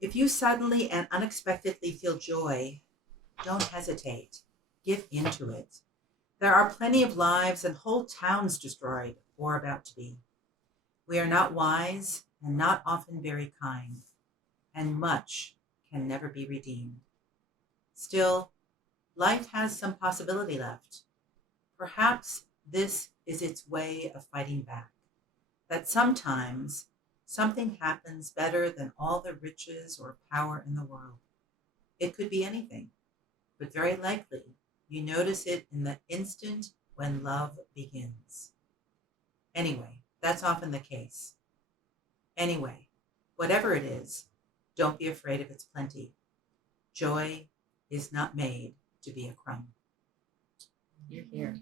If you suddenly and unexpectedly feel joy, don't hesitate. Give into it. There are plenty of lives and whole towns destroyed or about to be. We are not wise and not often very kind, and much can never be redeemed. Still, life has some possibility left. Perhaps this is its way of fighting back, that sometimes something happens better than all the riches or power in the world. It could be anything, but very likely you notice it in the instant when love begins. Anyway, that's often the case. Anyway, whatever it is, don't be afraid of its plenty. Joy is not made to be a crumb. You're here.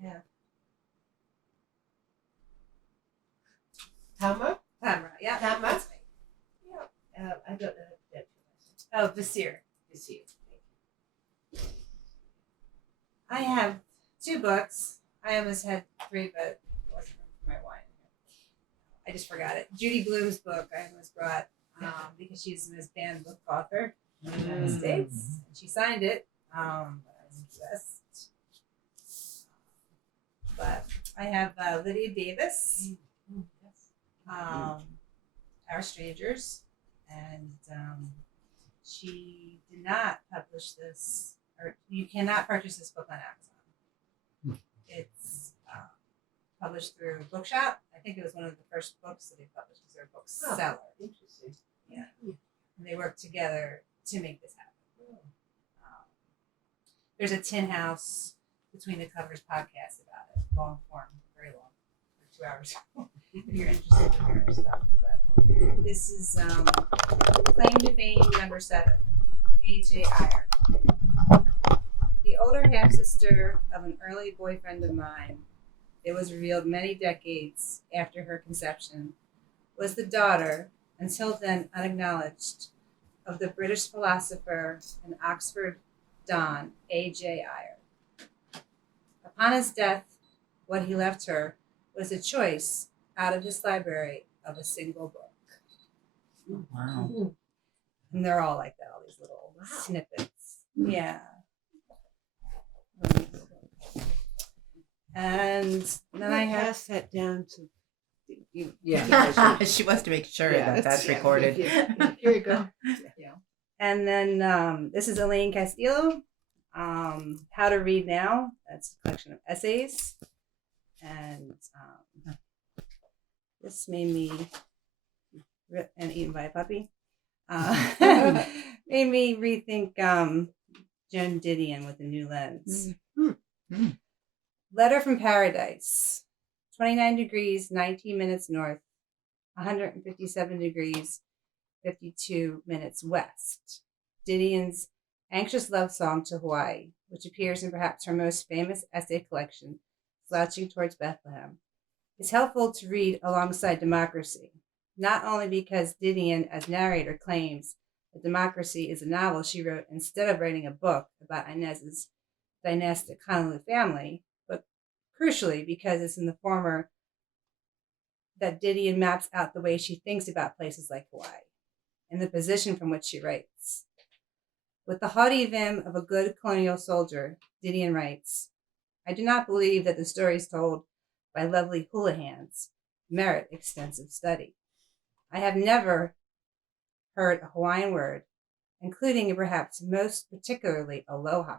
Yeah. Tama? Tamra, yeah. Tama? That's right. Yeah. I don't know that. Oh, Vasir. This year. I have 2 books. I almost had 3, but it wasn't room for my wine. I just forgot it. Judy Bloom's book I almost brought because she's the most banned book author in the United States. And she signed it, but I was obsessed. But I have Lydia Davis, Our Strangers, and she did not publish this, or you cannot purchase this book on Amazon. It's published through Bookshop. I think it was one of the first books that they published because they're a bookseller. Interesting. Yeah. And they worked together to make this happen. There's a Tin House Between the Covers podcast about it, long form, very long, for 2 hours. If you're interested in hearing stuff. But this is Claim to Fame number 7, A.J. Iyer. The older half sister of an early boyfriend of mine, it was revealed many decades after her conception, was the daughter, until then unacknowledged, of the British philosopher and Oxford Don A.J. Iyer. Upon his death, what he left her was a choice out of his library of a single book. Wow. And they're all like that, all these little snippets. Yeah. And then I have pass that down to you. She wants to make sure Yeah, that that's yeah, recorded. yeah. Here you go. And then this is Elaine Castillo, How to Read Now. That's a collection of essays. And this made me, and eaten by a puppy, made me rethink Joan Didion with a new lens. Letter from Paradise, 29 degrees, 19 minutes north, 157 degrees, 52 minutes west. Didion's anxious love song to Hawaii, which appears in perhaps her most famous essay collection, Slouching Towards Bethlehem, is helpful to read alongside Democracy, not only because Didion, as narrator, claims that Democracy is a novel she wrote instead of writing a book about Inez's dynastic Honolulu family, but crucially because it's in the former that Didion maps out the way she thinks about places like Hawaii and the position from which she writes. With the haughty vim of a good colonial soldier, Didion writes, I do not believe that the stories told by lovely hula hands merit extensive study. I have never heard a Hawaiian word, including and perhaps most particularly aloha,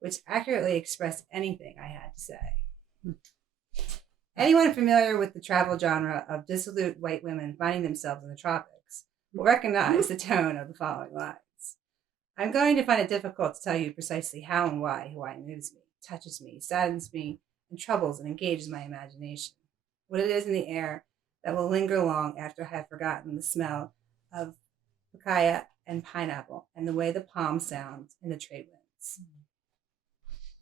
which accurately expressed anything I had to say. Anyone familiar with the travel genre of dissolute white women finding themselves in the tropics will recognize the tone of the following lines. I'm going to find it difficult to tell you precisely how and why Hawaii moves me, touches me, saddens me, and troubles and engages my imagination. What it is in the air that will linger long after I have forgotten the smell of papaya and pineapple and the way the palm sounds in the trade winds.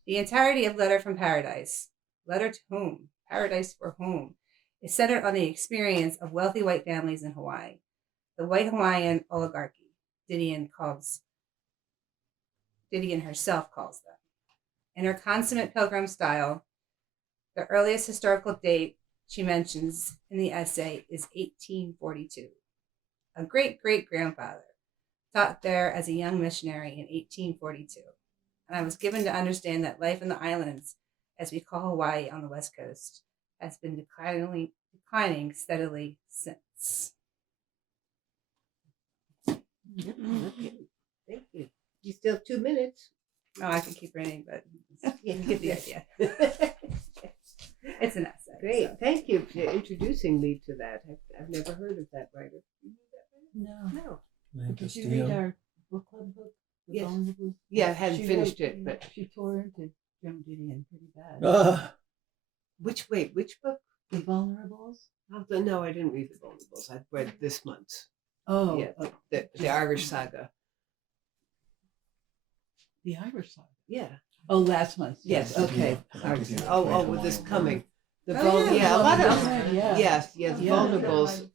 The entirety of Letter from Paradise, letter to whom, paradise for whom, is centered on the experience of wealthy white families in Hawaii. The white Hawaiian oligarchy, Didion herself calls them. In her consummate pilgrim style, the earliest historical date she mentions in the essay is 1842. A great-great-grandfather taught there as a young missionary in 1842, and I was given to understand that life in the islands, as we call Hawaii on the west coast, has been declining steadily since. Thank you. You still have 2 minutes. Oh, I can keep reading, but you get the idea. It's an essay. Great. so. Thank you for introducing me to that. I've never heard of that writer. You knew that writer? No. No. Did you read our book club book? The Yes. Vulnerable? Yeah, I hadn't She finished wrote- it, but she tore into Joan Didion pretty bad. which book? The Vulnerables. No, I didn't read The Vulnerables. I've read this month's. Oh, Yeah, the Irish saga. the Irish side. Yeah. Oh, last month. Yes. Okay. Oh, with this coming. The Oh, yeah, a lot of yeah. yes, Yeah. Vulnerables.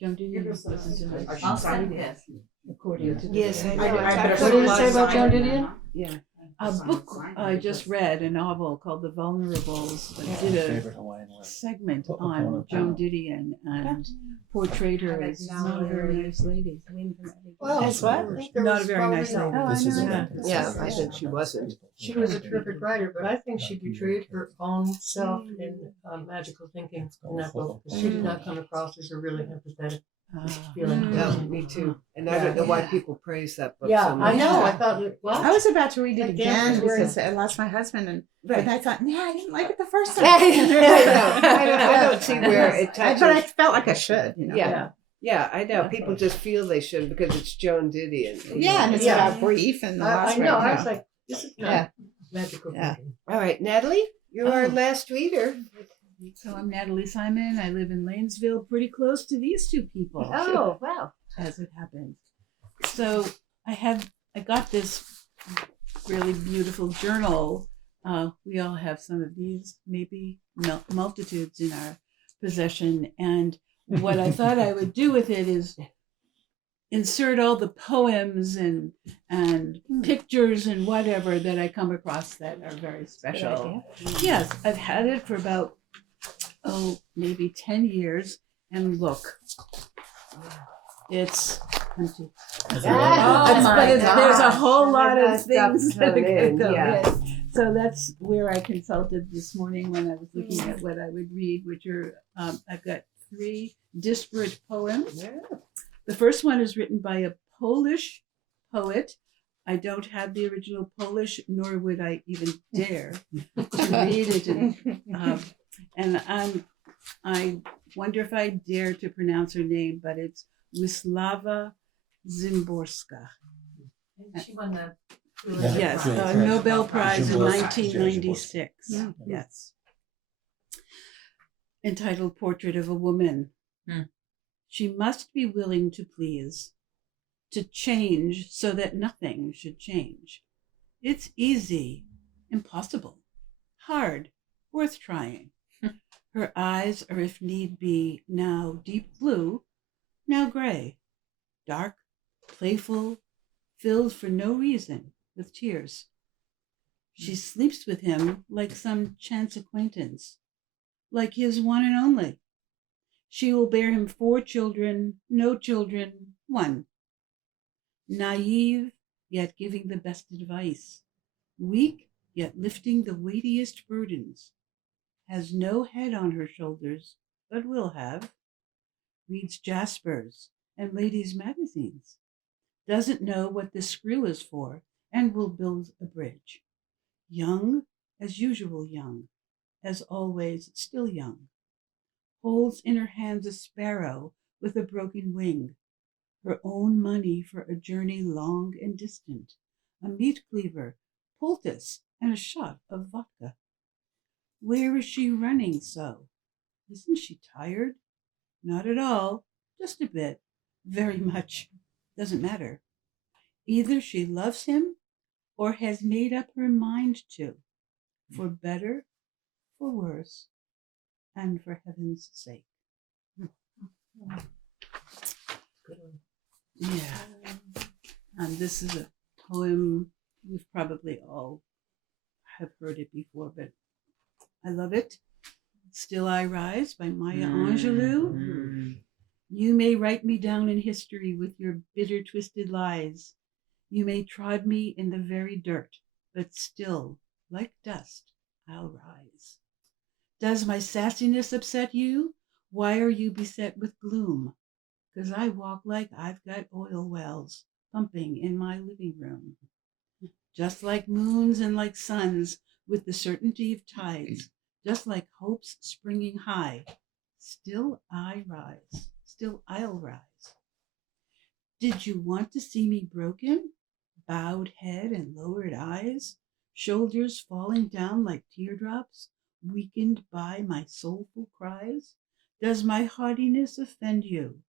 Joan Didion listens to my I'll send this. according to Yes, the I I know. better What did it sign say about Joan it. Didion? Yeah. A book I just read, a novel called The Vulnerables, did a segment on Joan Didion and portrayed her as not a very nice lady. Well, As what? Not a very nice lady. Oh, This is Yeah, I think she wasn't. She was a terrific writer, but I think she betrayed her own self in magical thinking in that book. She did not come across as a really empathetic feeling. No, me too. And I don't know why people praise that book Yeah, so much. I know. I thought, what? I was about to read it again Again, because I lost my husband, but I thought, I didn't like it the first time. I don't see where it touches. But I felt like I should, you know. Yeah. Yeah, I know. People just feel they should because it's Joan Didion. Yeah, and it's Yeah. about grief and the I loss. know. right I was now. like, this is not Yeah. magical Yeah. thinking. All right, Natalie, you're our last reader. So I'm Natalie Simon. I live in Lanesville, pretty close to these two people. Oh, wow. As it happens. So I got this really beautiful journal. We all have some of these, maybe multitudes in our possession. And what I thought I would do with it is insert all the poems and pictures and whatever that I come across that are very special. Yes, I've had it for about maybe 10 years, and look, it's empty. Oh, There's a whole lot of things stuff that come in, go yeah. in. So that's where I consulted this morning when I was looking at what I would read, which are I've got 3 disparate poems. The first one is written by a Polish poet. I don't have the original Polish, nor would I even dare to read it. And I wonder if I dare to pronounce her name, but it's Wisława Szymborska. She won the Yes, Nobel Prize in 1996. Yes. Entitled Portrait of a Woman. She must be willing to please, to change so that nothing should change. It's easy, impossible, hard, worth trying. Her eyes are, if need be, now deep blue, now gray, dark, playful, filled for no reason with tears. She sleeps with him like some chance acquaintance, like his one and only. She will bear him 4 children, no children, 1. Naive, yet giving the best advice. Weak, yet lifting the weightiest burdens. Has no head on her shoulders, but will have. Reads Jaspers and ladies' magazines. Doesn't know what the screw is for, and will build a bridge. Young, as usual young, as always still young. Holds in her hands a sparrow with a broken wing. Her own money for a journey long and distant. A meat cleaver, poultice, and a shot of vodka. Where is she running so? Isn't she tired? Not at all, just a bit, very much. Doesn't matter. Either she loves him or has made up her mind to. For better, for worse. and for heaven's sake. Yeah. And this is a poem you've probably all have heard it before, but I love it. Still I Rise by Maya Angelou. You may write me down in history with your bitter, twisted lies. You may trod me in the very dirt, but still, like dust, I'll rise. Does my sassiness upset you? Why are you beset with gloom? 'Cause I walk like I've got oil wells pumping in my living room. Just like moons and like suns with the certainty of tides, just like hopes springing high, still I rise, still I'll rise. Did you want to see me broken? Bowed head and lowered eyes, shoulders falling down like teardrops, weakened by my soulful cries? Does my haughtiness offend you?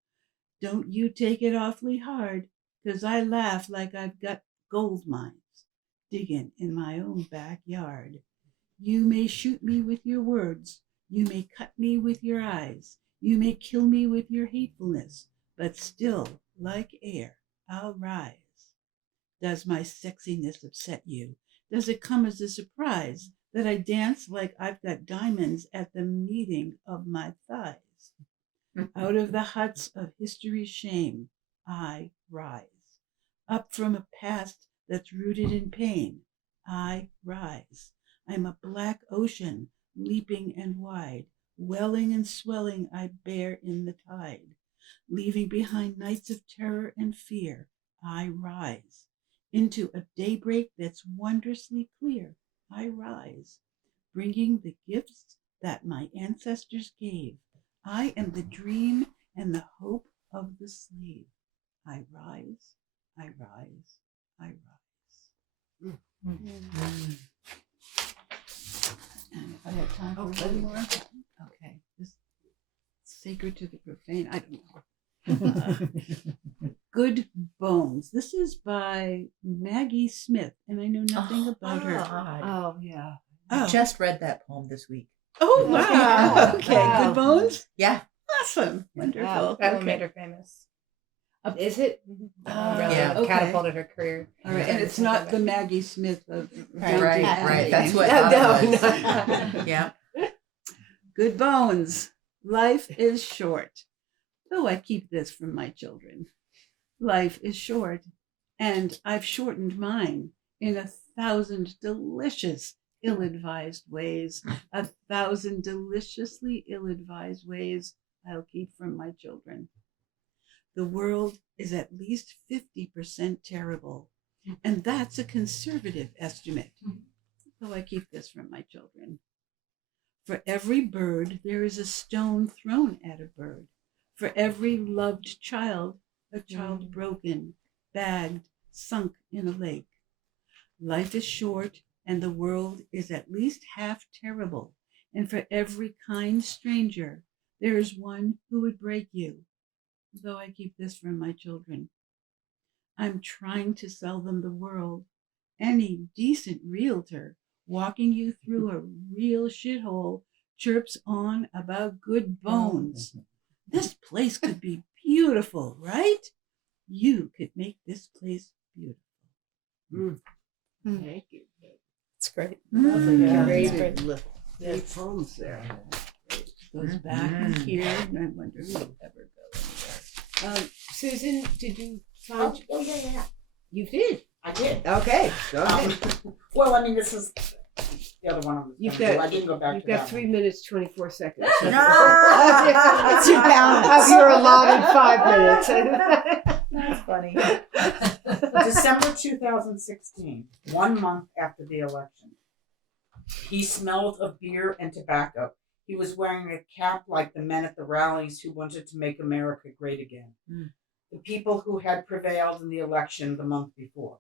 Don't you take it awfully hard, 'cause I laugh like I've got gold mines digging in my own backyard. You may shoot me with your words, you may cut me with your eyes, you may kill me with your hatefulness, but still, like air, I'll rise. Does my sexiness upset you? Does it come as a surprise that I dance like I've got diamonds at the meeting of my thighs? Out of the huts of history's shame, I rise. Up from a past that's rooted in pain, I rise. I'm a black ocean, leaping and wide, welling and swelling I bear in the tide. Leaving behind nights of terror and fear, I rise. Into a daybreak that's wondrously clear, I rise. Bringing the gifts that my ancestors gave, I am the dream and the hope of the slave. I rise, I rise, I rise. And if I have time for one more, okay. This sacred to the profane, I don't know. Good Bones. This is by Maggie Smith, and I know nothing about her. Oh, yeah. Oh. Just read that poem this week. Oh, wow. Okay, Wow. Good Bones? Yeah. Awesome. Wonderful. Wow. That Okay. made her famous. Is it? Really Yeah. Okay. catapulted her career. All right, and it's not the Maggie Smith of Right, Right, Downton right. Abbey. That's what No, I thought no, it was. Yeah. Good Bones. Life is short. Oh, I keep this from my children. Life is short, and I've shortened mine in 1,000 delicious, ill-advised ways. 1,000 deliciously ill-advised ways I'll keep from my children. The world is at least 50% terrible, and that's a conservative estimate. So I keep this from my children. For every bird, there is a stone thrown at a bird. For every loved child, a child broken, bagged, sunk in a lake. Life is short, and the world is at least half terrible. And for every kind stranger, there is one who would break you. Though I keep this from my children. I'm trying to sell them the world. Any decent realtor walking you through a real shithole chirps on about Good Bones. This place could be beautiful, right? You could make this place beautiful. Thank you. It's great. Yeah. Great. Three poems there. Goes back in here, and I wonder if it'll ever go anywhere. Susan, did you find? Oh, yeah. You did. I did. Okay, go ahead. Well, I mean, this is the other one. You've I got- didn't go back You've to got that 3 one. minutes, 24 seconds. No! It's your balance. Of your allotted 5 minutes. That's funny. December 2016, 1 month after the election. He smelled of beer and tobacco. He was wearing a cap like the men at the rallies who wanted to make America great again. The people who had prevailed in the election the month before.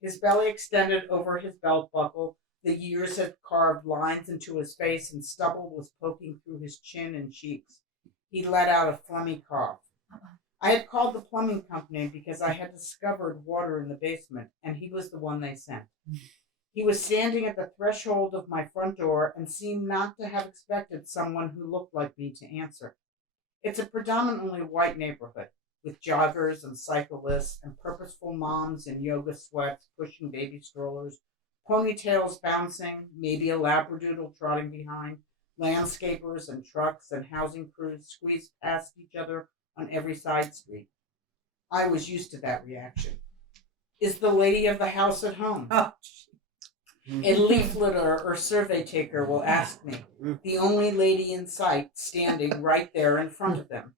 His belly extended over his belt buckle. The years had carved lines into his face, and stubble was poking through his chin and cheeks. He let out a phlegmy cough. I had called the plumbing company because I had discovered water in the basement, and he was the one they sent. He was standing at the threshold of my front door and seemed not to have expected someone who looked like me to answer. It's a predominantly white neighborhood, with joggers and cyclists and purposeful moms in yoga sweats pushing baby strollers, ponytails bouncing, maybe a labradoodle trotting behind, landscapers and trucks and housing crews squeezed past each other on every side street. I was used to that reaction. Is the lady of the house at home? Oh, A leafleter or survey taker will ask me, the only lady in sight standing right there in front of them.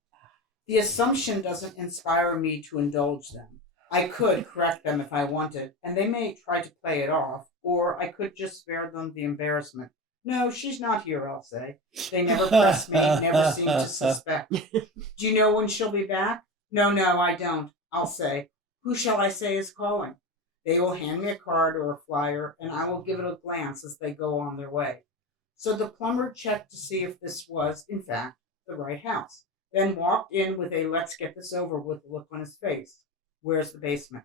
The assumption doesn't inspire me to indulge them. I could correct them if I wanted, and they may try to play it off, or I could just spare them the embarrassment. No, she's not here, I'll say. They never press me, never seem to suspect. Do you know when she'll be back? No, I don't, I'll say. Who shall I say is calling? They will hand me a card or a flyer, and I will give it a glance as they go on their way. So the plumber checked to see if this was, in fact, the right house, then walked in with a let's get this over with look on his face. Where's the basement?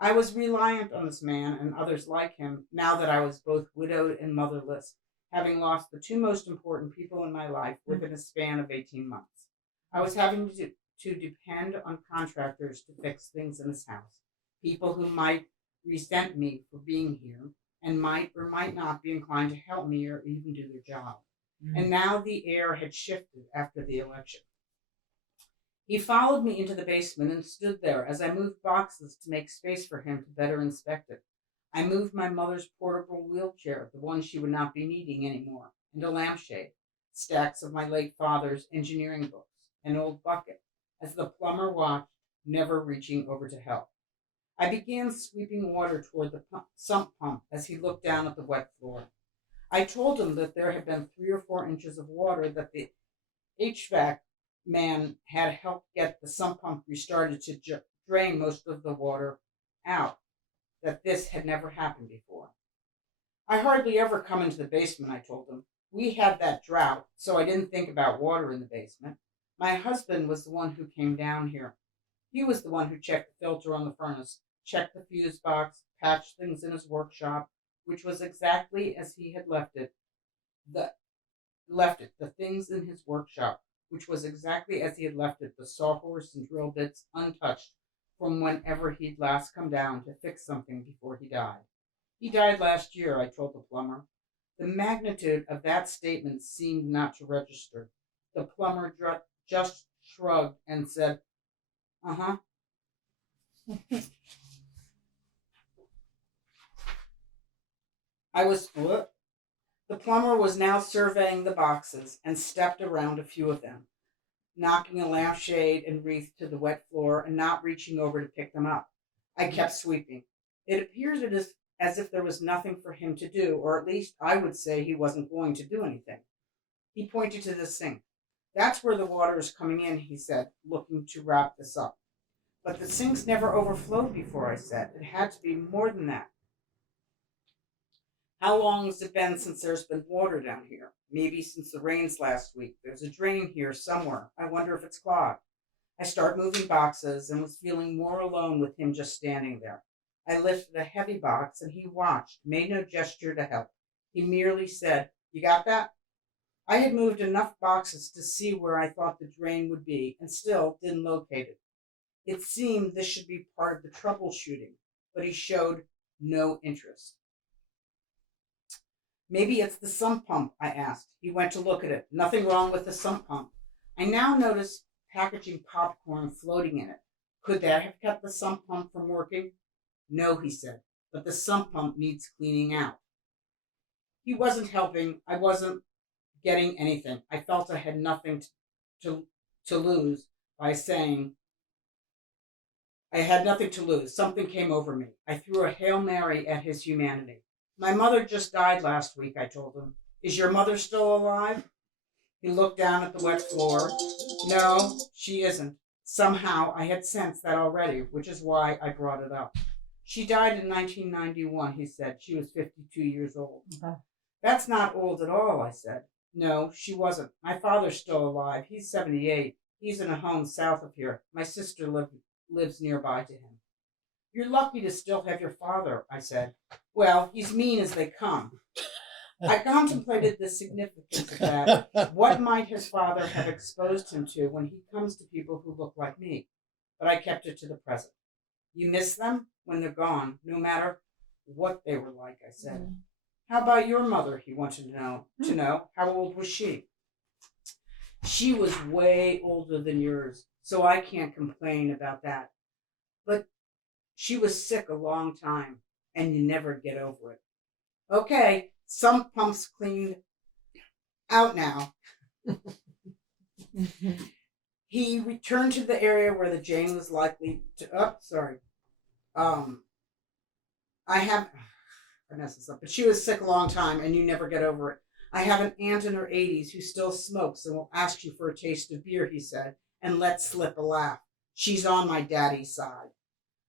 I was reliant on this man and others like him now that I was both widowed and motherless, having lost the two most important people in my life within a span of 18 months. I was having to depend on contractors to fix things in this house, people who might resent me for being here and might or might not be inclined to help me or even do their job. And now the air had shifted after the election. He followed me into the basement and stood there as I moved boxes to make space for him to better inspect it. I moved my mother's portable wheelchair, the one she would not be needing anymore, and a lampshade, stacks of my late father's engineering books, an old bucket, as the plumber watched, never reaching over to help. I began sweeping water toward the sump pump as he looked down at the wet floor. I told him that there had been 3 or 4 inches of water that the HVAC man had helped get the sump pump restarted to drain most of the water out, that this had never happened before. I hardly ever come into the basement, I told him. We had that drought, so I didn't think about water in the basement. My husband was the one who came down here. He was the one who checked the filter on the furnace, checked the fuse box, patched things in his workshop, which was exactly as he had left it. The things in his workshop, which was exactly as he had left it, the sawhorse and drill bits untouched from whenever he'd last come down to fix something before he died. He died last year, I told the plumber. The magnitude of that statement seemed not to register. The plumber just shrugged and said, uh-huh. The plumber was now surveying the boxes and stepped around a few of them, knocking a lampshade and wreath to the wet floor and not reaching over to pick them up. I kept sweeping. It appeared as if there was nothing for him to do, or at least I would say he wasn't going to do anything. He pointed to the sink. That's where the water is coming in, he said, looking to wrap this up. But the sink's never overflowed before, I said. It had to be more than that. How long has it been since there's been water down here? Maybe since the rains last week. There's a drain here somewhere. I wonder if it's clogged. I started moving boxes and was feeling more alone with him just standing there. I lifted a heavy box and he watched, made no gesture to help. He merely said, "You got that?" I had moved enough boxes to see where I thought the drain would be and still didn't locate it. It seemed this should be part of the troubleshooting, but he showed no interest. Maybe it's the sump pump, I asked. He went to look at it. Nothing wrong with the sump pump. I now noticed packaging popcorn floating in it. Could that have kept the sump pump from working? No, he said, but the sump pump needs cleaning out. He wasn't helping. I wasn't getting anything. I felt I had nothing to lose by saying, I had nothing to lose. Something came over me. I threw a Hail Mary at his humanity. My mother just died last week, I told him. Is your mother still alive? He looked down at the wet floor. No, she isn't. Somehow I had sensed that already, which is why I brought it up. She died in 1991, he said. She was 52 years old. That's not old at all, I said. No, she wasn't. My father's still alive. He's 78. He's in a home south of here. My sister lives nearby to him. You're lucky to still have your father, I said. Well, he's mean as they come. I contemplated the significance of that. What might his father have exposed him to when he comes to people who look like me? But I kept it to the present. You miss them when they're gone, no matter what they were like, I said. How about your mother, he wanted to know. How old was she? She was way older than yours, so I can't complain about that. But she was sick a long time, and you never get over it. Okay, some pumps cleaned out now. He returned to the area where the Jane was likely to. I messed this up, but she was sick a long time, and you never get over it. I have an aunt in her 80s who still smokes and will ask you for a taste of beer, he said, and let slip a laugh. She's on my daddy's side.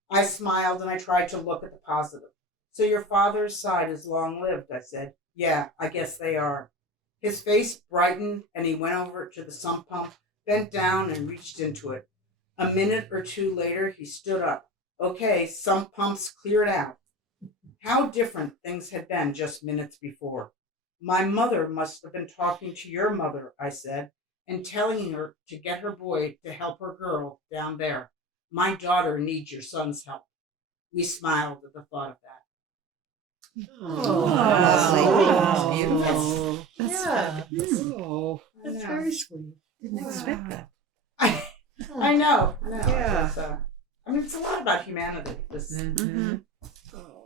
I smiled and I tried to look at the positive. So your father's side is long-lived, I said. Yeah, I guess they are. His face brightened and he went over to the sump pump, bent down and reached into it. A minute or two later, he stood up. Okay, sump pumps cleared out. How different things had been just minutes before. My mother must have been talking to your mother, I said, and telling her to get her boy to help her girl down there. My daughter needs your son's help. We smiled at the thought of that. Oh, wow. beautiful. Yeah. Oh, That's very sweet. Didn't expect that. I know. Yeah. It's, I mean, it's a lot about humanity. This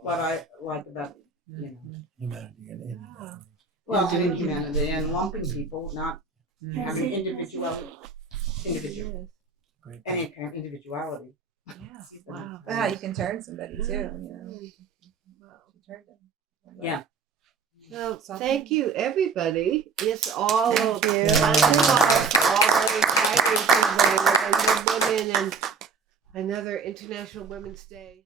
what I like about Humanity and inhumanity. well, humanity and lumping people, not having individuality. Great. Any kind of individuality. Wow. Wow, you can turn somebody too, you know. She turned them. Yeah. well, thank you, everybody. It's all Thank you. all the women and another International Women's Day.